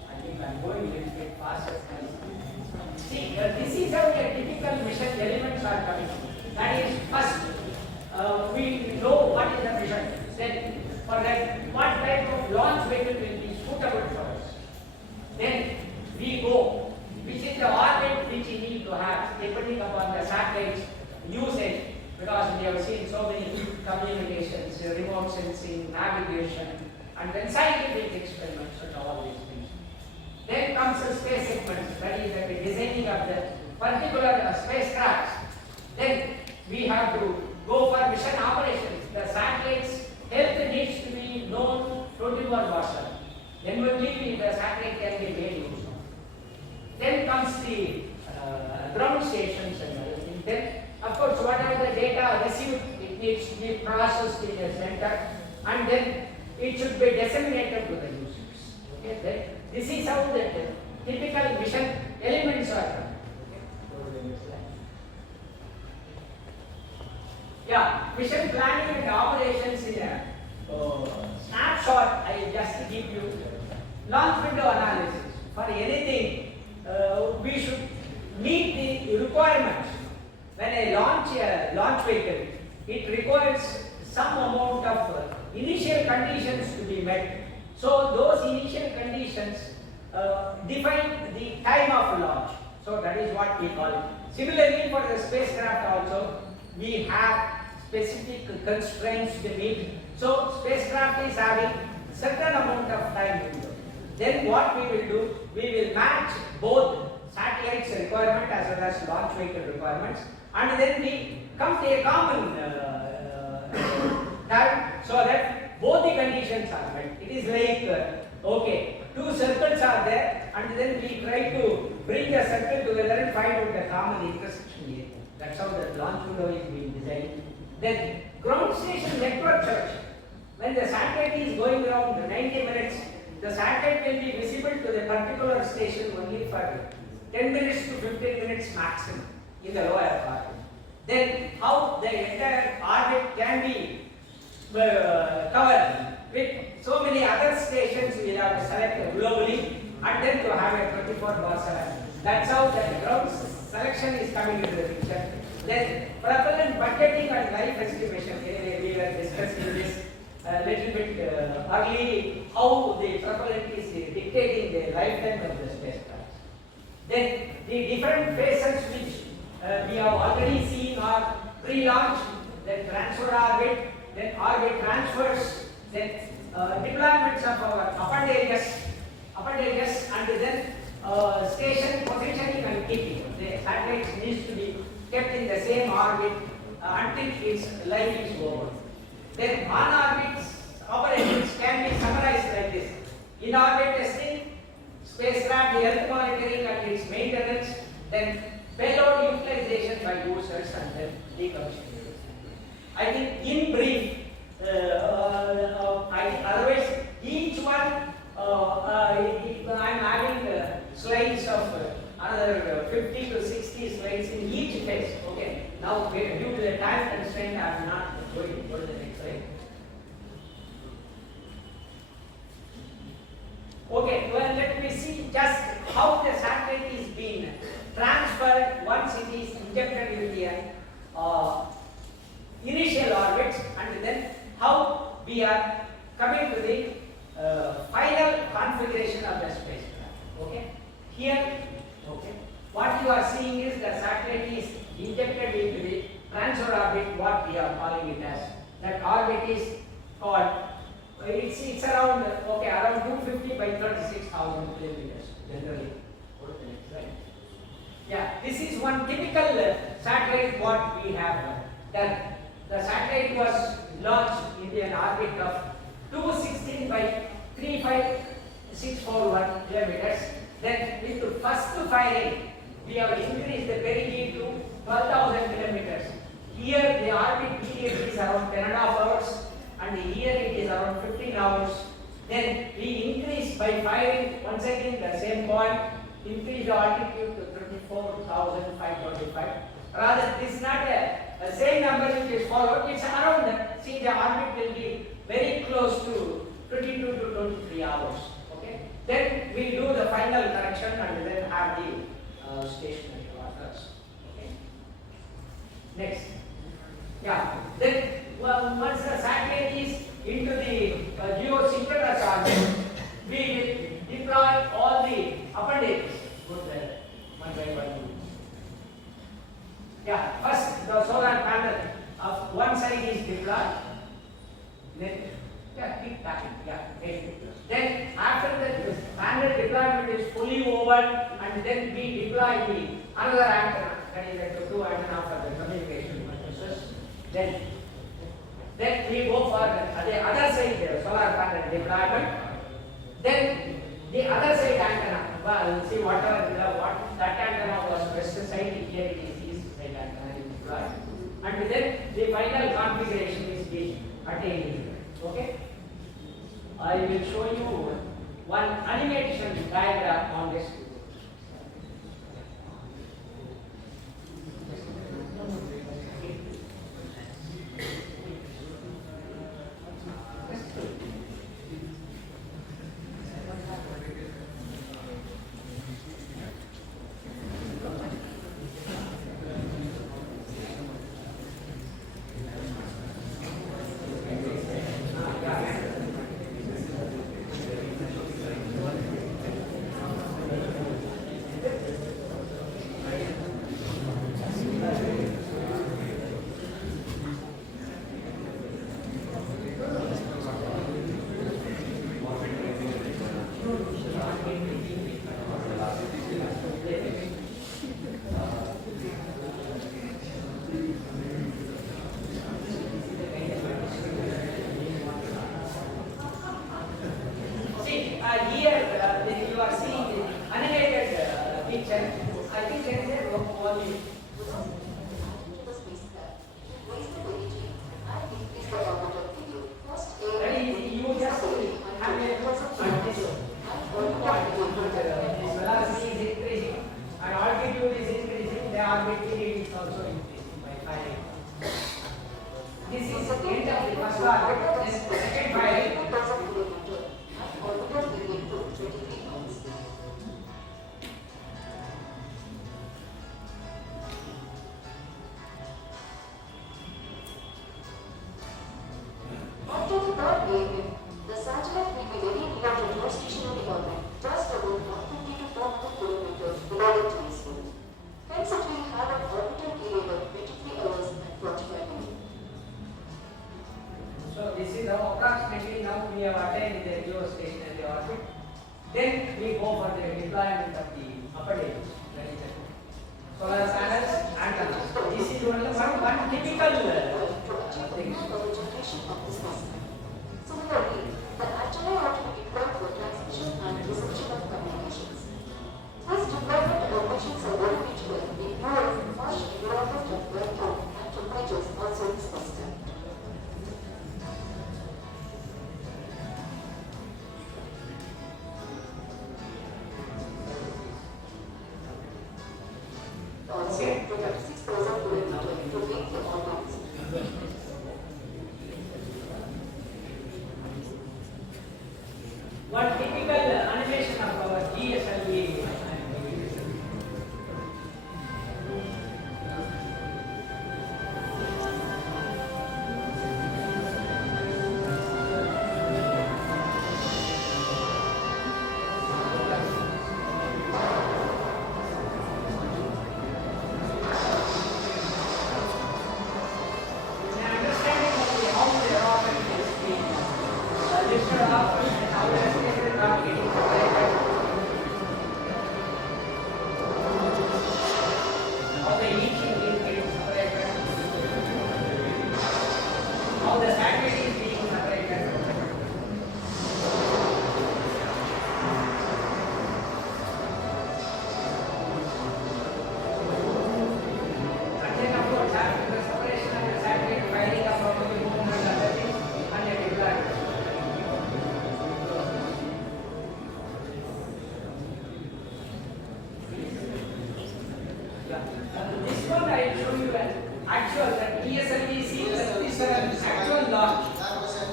I think I am going a little bit faster. See, this is how the typical mission elements are coming. That is, first, we know what is the mission. Then, for that, what type of launch vehicle will be suitable for us. Then, we go, which is the orbit which we need to have, depending upon the satellite's usage, because we have seen so many communications, remote sensing, navigation, and then scientific experiments and all these things. Then comes the space segment, that is the designing of the particular spacecraft. Then we have to go for mission operations. The satellite's health needs to be known 24/7. Then only the satellite can be made use of. Then comes the ground stations and everything. Then, of course, whatever the data received, it needs to be processed in the center, and then it should be disseminated to the users. Okay, then this is how the typical mission elements are done. Yeah, mission planning and operations in a snapshot. I just give you launch window analysis. For anything, we should meet the requirements. When I launch a launch vehicle, it requires some amount of initial conditions to be met. So those initial conditions define the time of launch. So that is what we call it. Similarly, for the spacecraft also, we have specific constraints to meet. So spacecraft is having certain amount of time window. Then what we will do, we will match both satellites requirement as well as launch vehicle requirements, and then we come to a common time so that both the conditions are met. It is like, okay, two circles are there, and then we try to bring the circle together and find out the common intersection area. That's how the launch window is being designed. Then ground station network search. When the satellite is going around 90 minutes, the satellite will be visible to the particular station only for 10 minutes to 15 minutes maximum in the lower part. Then how the entire orbit can be covered with so many other stations we will have to select globally, and then to have a 24/7. That's how the ground selection is coming into the picture. Then propellant budgeting and life estimation. We were discussing this a little bit early, how the propellant is dictating the lifetime of the spacecraft. Then the different phases which we have already seen are pre-launch, then transfer orbit, then orbit transfers, then deployments of our appendages, and then station positioning and keeping. The satellite needs to be kept in the same orbit until its life is over. Then on-orbit operations can be summarized like this: in-orbit testing, spacecraft health monitoring and its maintenance, then payload utilization by users, and then decommissioning. I think in brief, otherwise each one, I am having slides of another 50 to 60 slides in each phase. Okay. Now, due to the time constraint, I am not going to go to the next slide. Okay, well, let me see just how the satellite is being transferred once it is injected with the initial orbits, and then how we are coming to the final configuration of the spacecraft. Okay, here, okay, what you are seeing is the satellite is injected into the transfer orbit, what we are calling it as. That orbit is called, it's around, okay, around 250 by 36,000 kilometers generally. Go to the next slide. Yeah, this is one typical satellite what we have done. The satellite was launched in an orbit of 216 by 35641 kilometers. Then with the first firing, we have increased the perigee to 12,000 kilometers. Here the orbit period is around 10.5 hours, and here it is around 15 hours. Then we increase by firing once again the same point, increase the altitude to 34,525. Rather, this is not a same number which is followed, it's around, see the orbit will be very close to 22 to 23 hours. Okay. Then we do the final correction and then have the stationary orders. Okay. Next. Yeah. Then once the satellite is into the geosynchronous orbit, we will deploy all the appendages. Good there. One by one. Yeah. First, the solar panel of one side is deployed. Then, yeah, keep tapping. Yeah. Okay. Then after the panel deployment is fully over, and then we deploy the another antenna, that is the two antenna for the communication purposes. Then we go for the other side, the solar panel deployment. Then the other side antenna, well, see whatever what that antenna was west side, here it is east side antenna is deployed. And then the final configuration is being attained. Okay. I will show you one animation diagram on this. This one I will show you an actual, that ESLVC is an actual launch.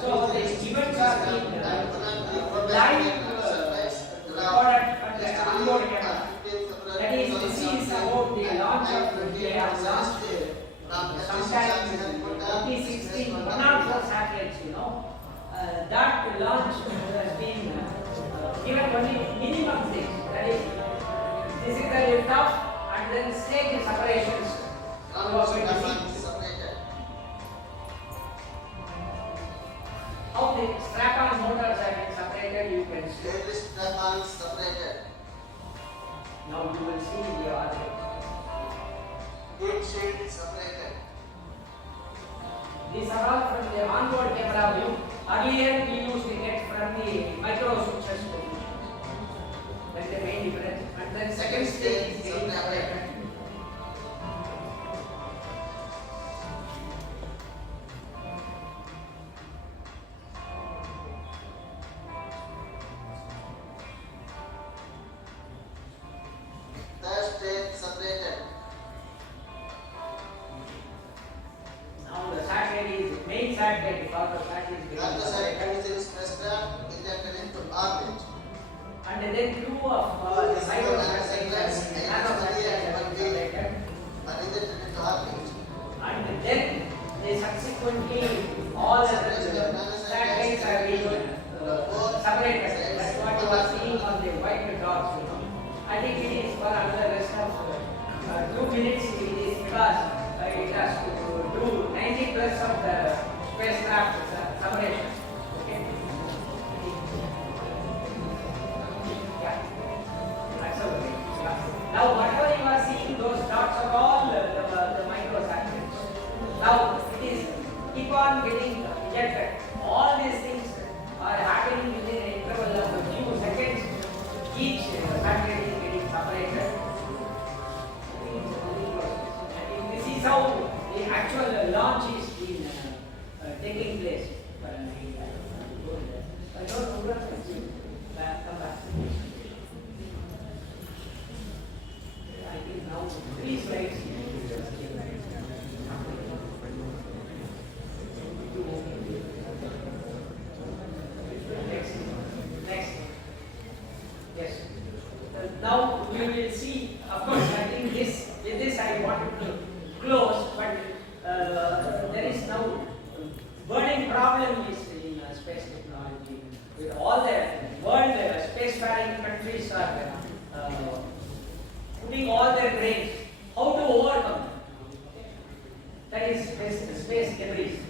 So the events are being live recorded at the onboard camera. That is, this is about the launch of, they have launched sometime in 2016, 104 satellites, you know. That launch has been given only minimum things. That is, this is the lift off and then stage separations. How the strap-on motors have been separated, you can see. Now you will see the other. These are all from the onboard camera view. Earlier we used to get from the micro switches position. That's the main difference. And then second stage is getting separated. Now the satellite is main satellite because the satellite is getting separated. And then two of the micro satellites and nano satellites have been separated. And then they subsequently all the satellites are being separated. That's what you are seeing on the white dots. You know. I think it is for another rest of 2 minutes. It is because it has to do 90 plus of the spacecraft separation. Okay. Yeah. That's okay. Yeah. Now whatever you are seeing, those dots are all the micro satellites. Now it is keep on getting ejected. All these things are happening within an interval of a few seconds. Each satellite is getting separated. This is how the actual launch is been taking place. Come back. I think now 3 slides. Next. Yes. Now we will see. Of course, I think with this I wanted to close, but there is now burning problem is in space technology. With all the world spacefaring countries are putting all their brains how to overcome them. That is space debris.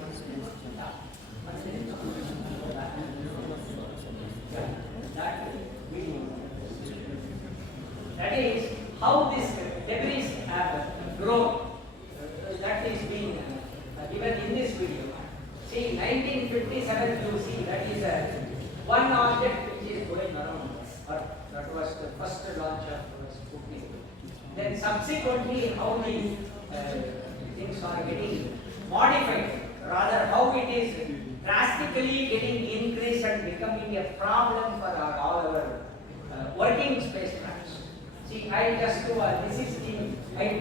That is how this debris have grown. That is being given in this video. See, 1957 you see that is one object which is going around Earth. That was the first launch of Sputnik. Then subsequently how the things are getting modified, rather how it is drastically getting increased and becoming a problem for all our working spacecrafts. See, I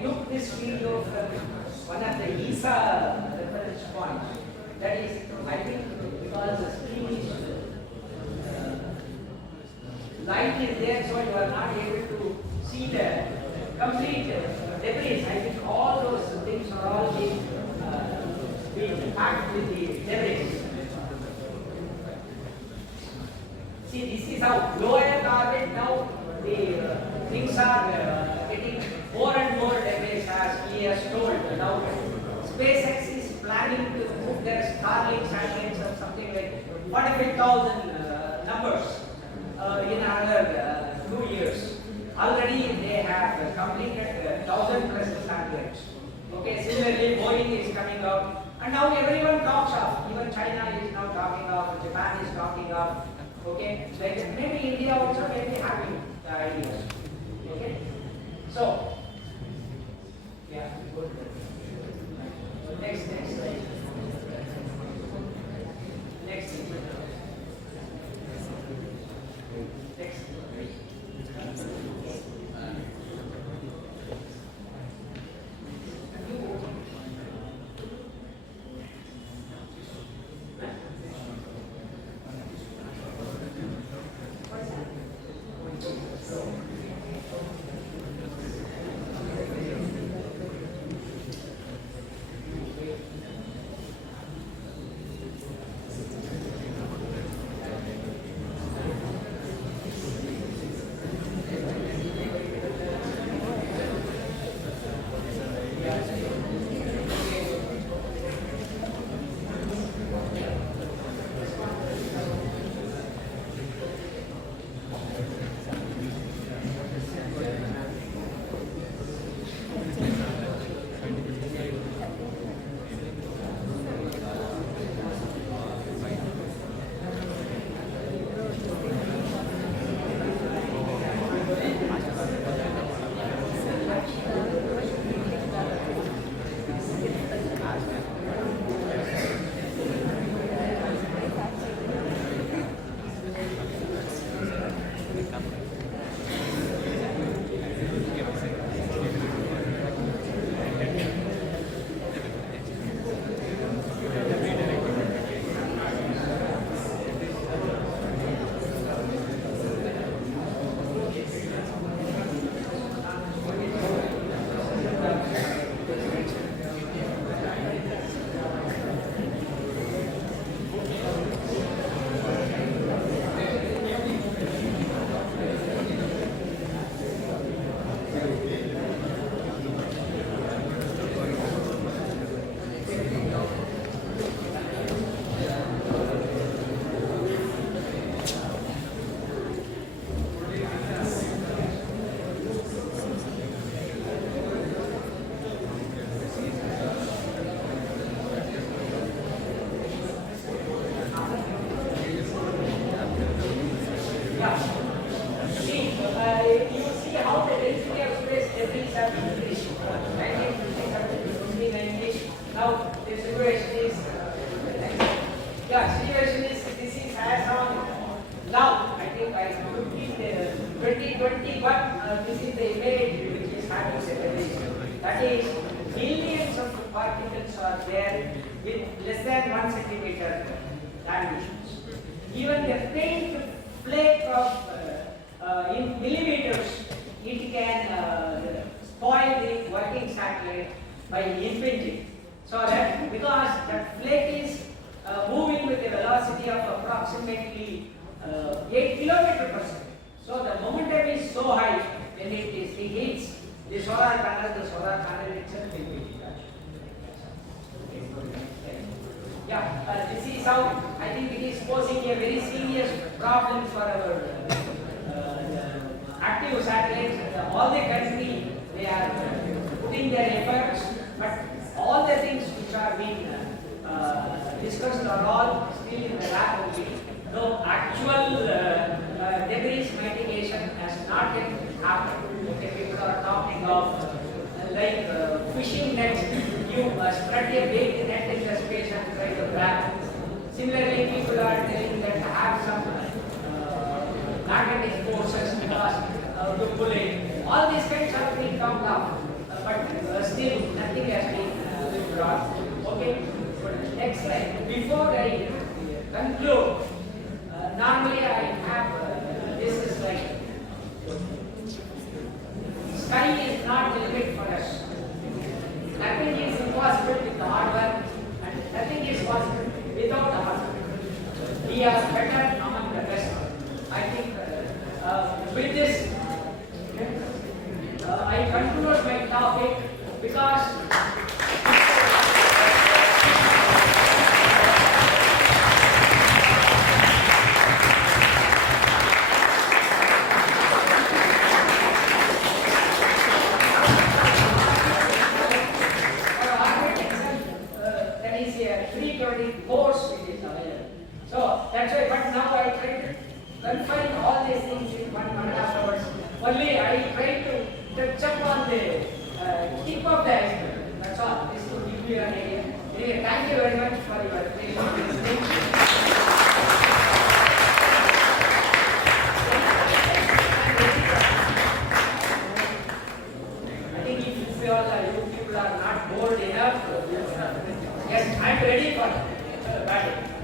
took this video from one of the ESA reference points. That is, I think because the screen is light is there, so you are not able to see the complete debris. I think all those things are all being packed with the debris. See, this is how lower orbit now the things are getting more and more debris as he has told. Now SpaceX is planning to move their Starlink satellites of something like 45,000 numbers in another 2 years. Already they have completed 1,000 plus satellites. Okay, similarly Boeing is coming out, and now everyone talks of, even China is now talking of, Japan is talking of. Okay, so maybe India also may be having ideas. Okay, so yeah, good. Next. This is the image which is having separation. That is, millions of particles are there with less than 1 centimeter dimensions. Even the faint flake of in millimeters, it can spoil the working satellite by impinging. So that because that flake is moving with a velocity of approximately 8 kilometers per second. So the momentum is so high when it hits the solar panel itself will be detached. Yeah, this is how I think it is posing a very serious problem for our active satellites. All the country, they are putting their efforts, but all the things which are being discussed are all still in the lab only. No actual debris mitigation has not yet happened. Okay, people are talking of like fishing nets. You spread a big net in the space and try to grab. Similarly, people are telling that have some magnetic forces because to pull it. All these kinds have been come down, but still nothing has been withdrawn. Okay, next slide. Before I conclude, normally I have this is like sky is not the limit for us. Nothing is impossible with the hard work, and nothing is possible without the hard work. We are better among the best. I think with this, I conclude my topic because course which is available. So that's why, but now I try to confine all these things in 1.5 hours. Only I try to touch up on the tip of the iceberg. That's all. This will give you an idea. Anyway, thank you very much for your attention. I think if you all you people are not bored enough, yes, I'm ready for battle.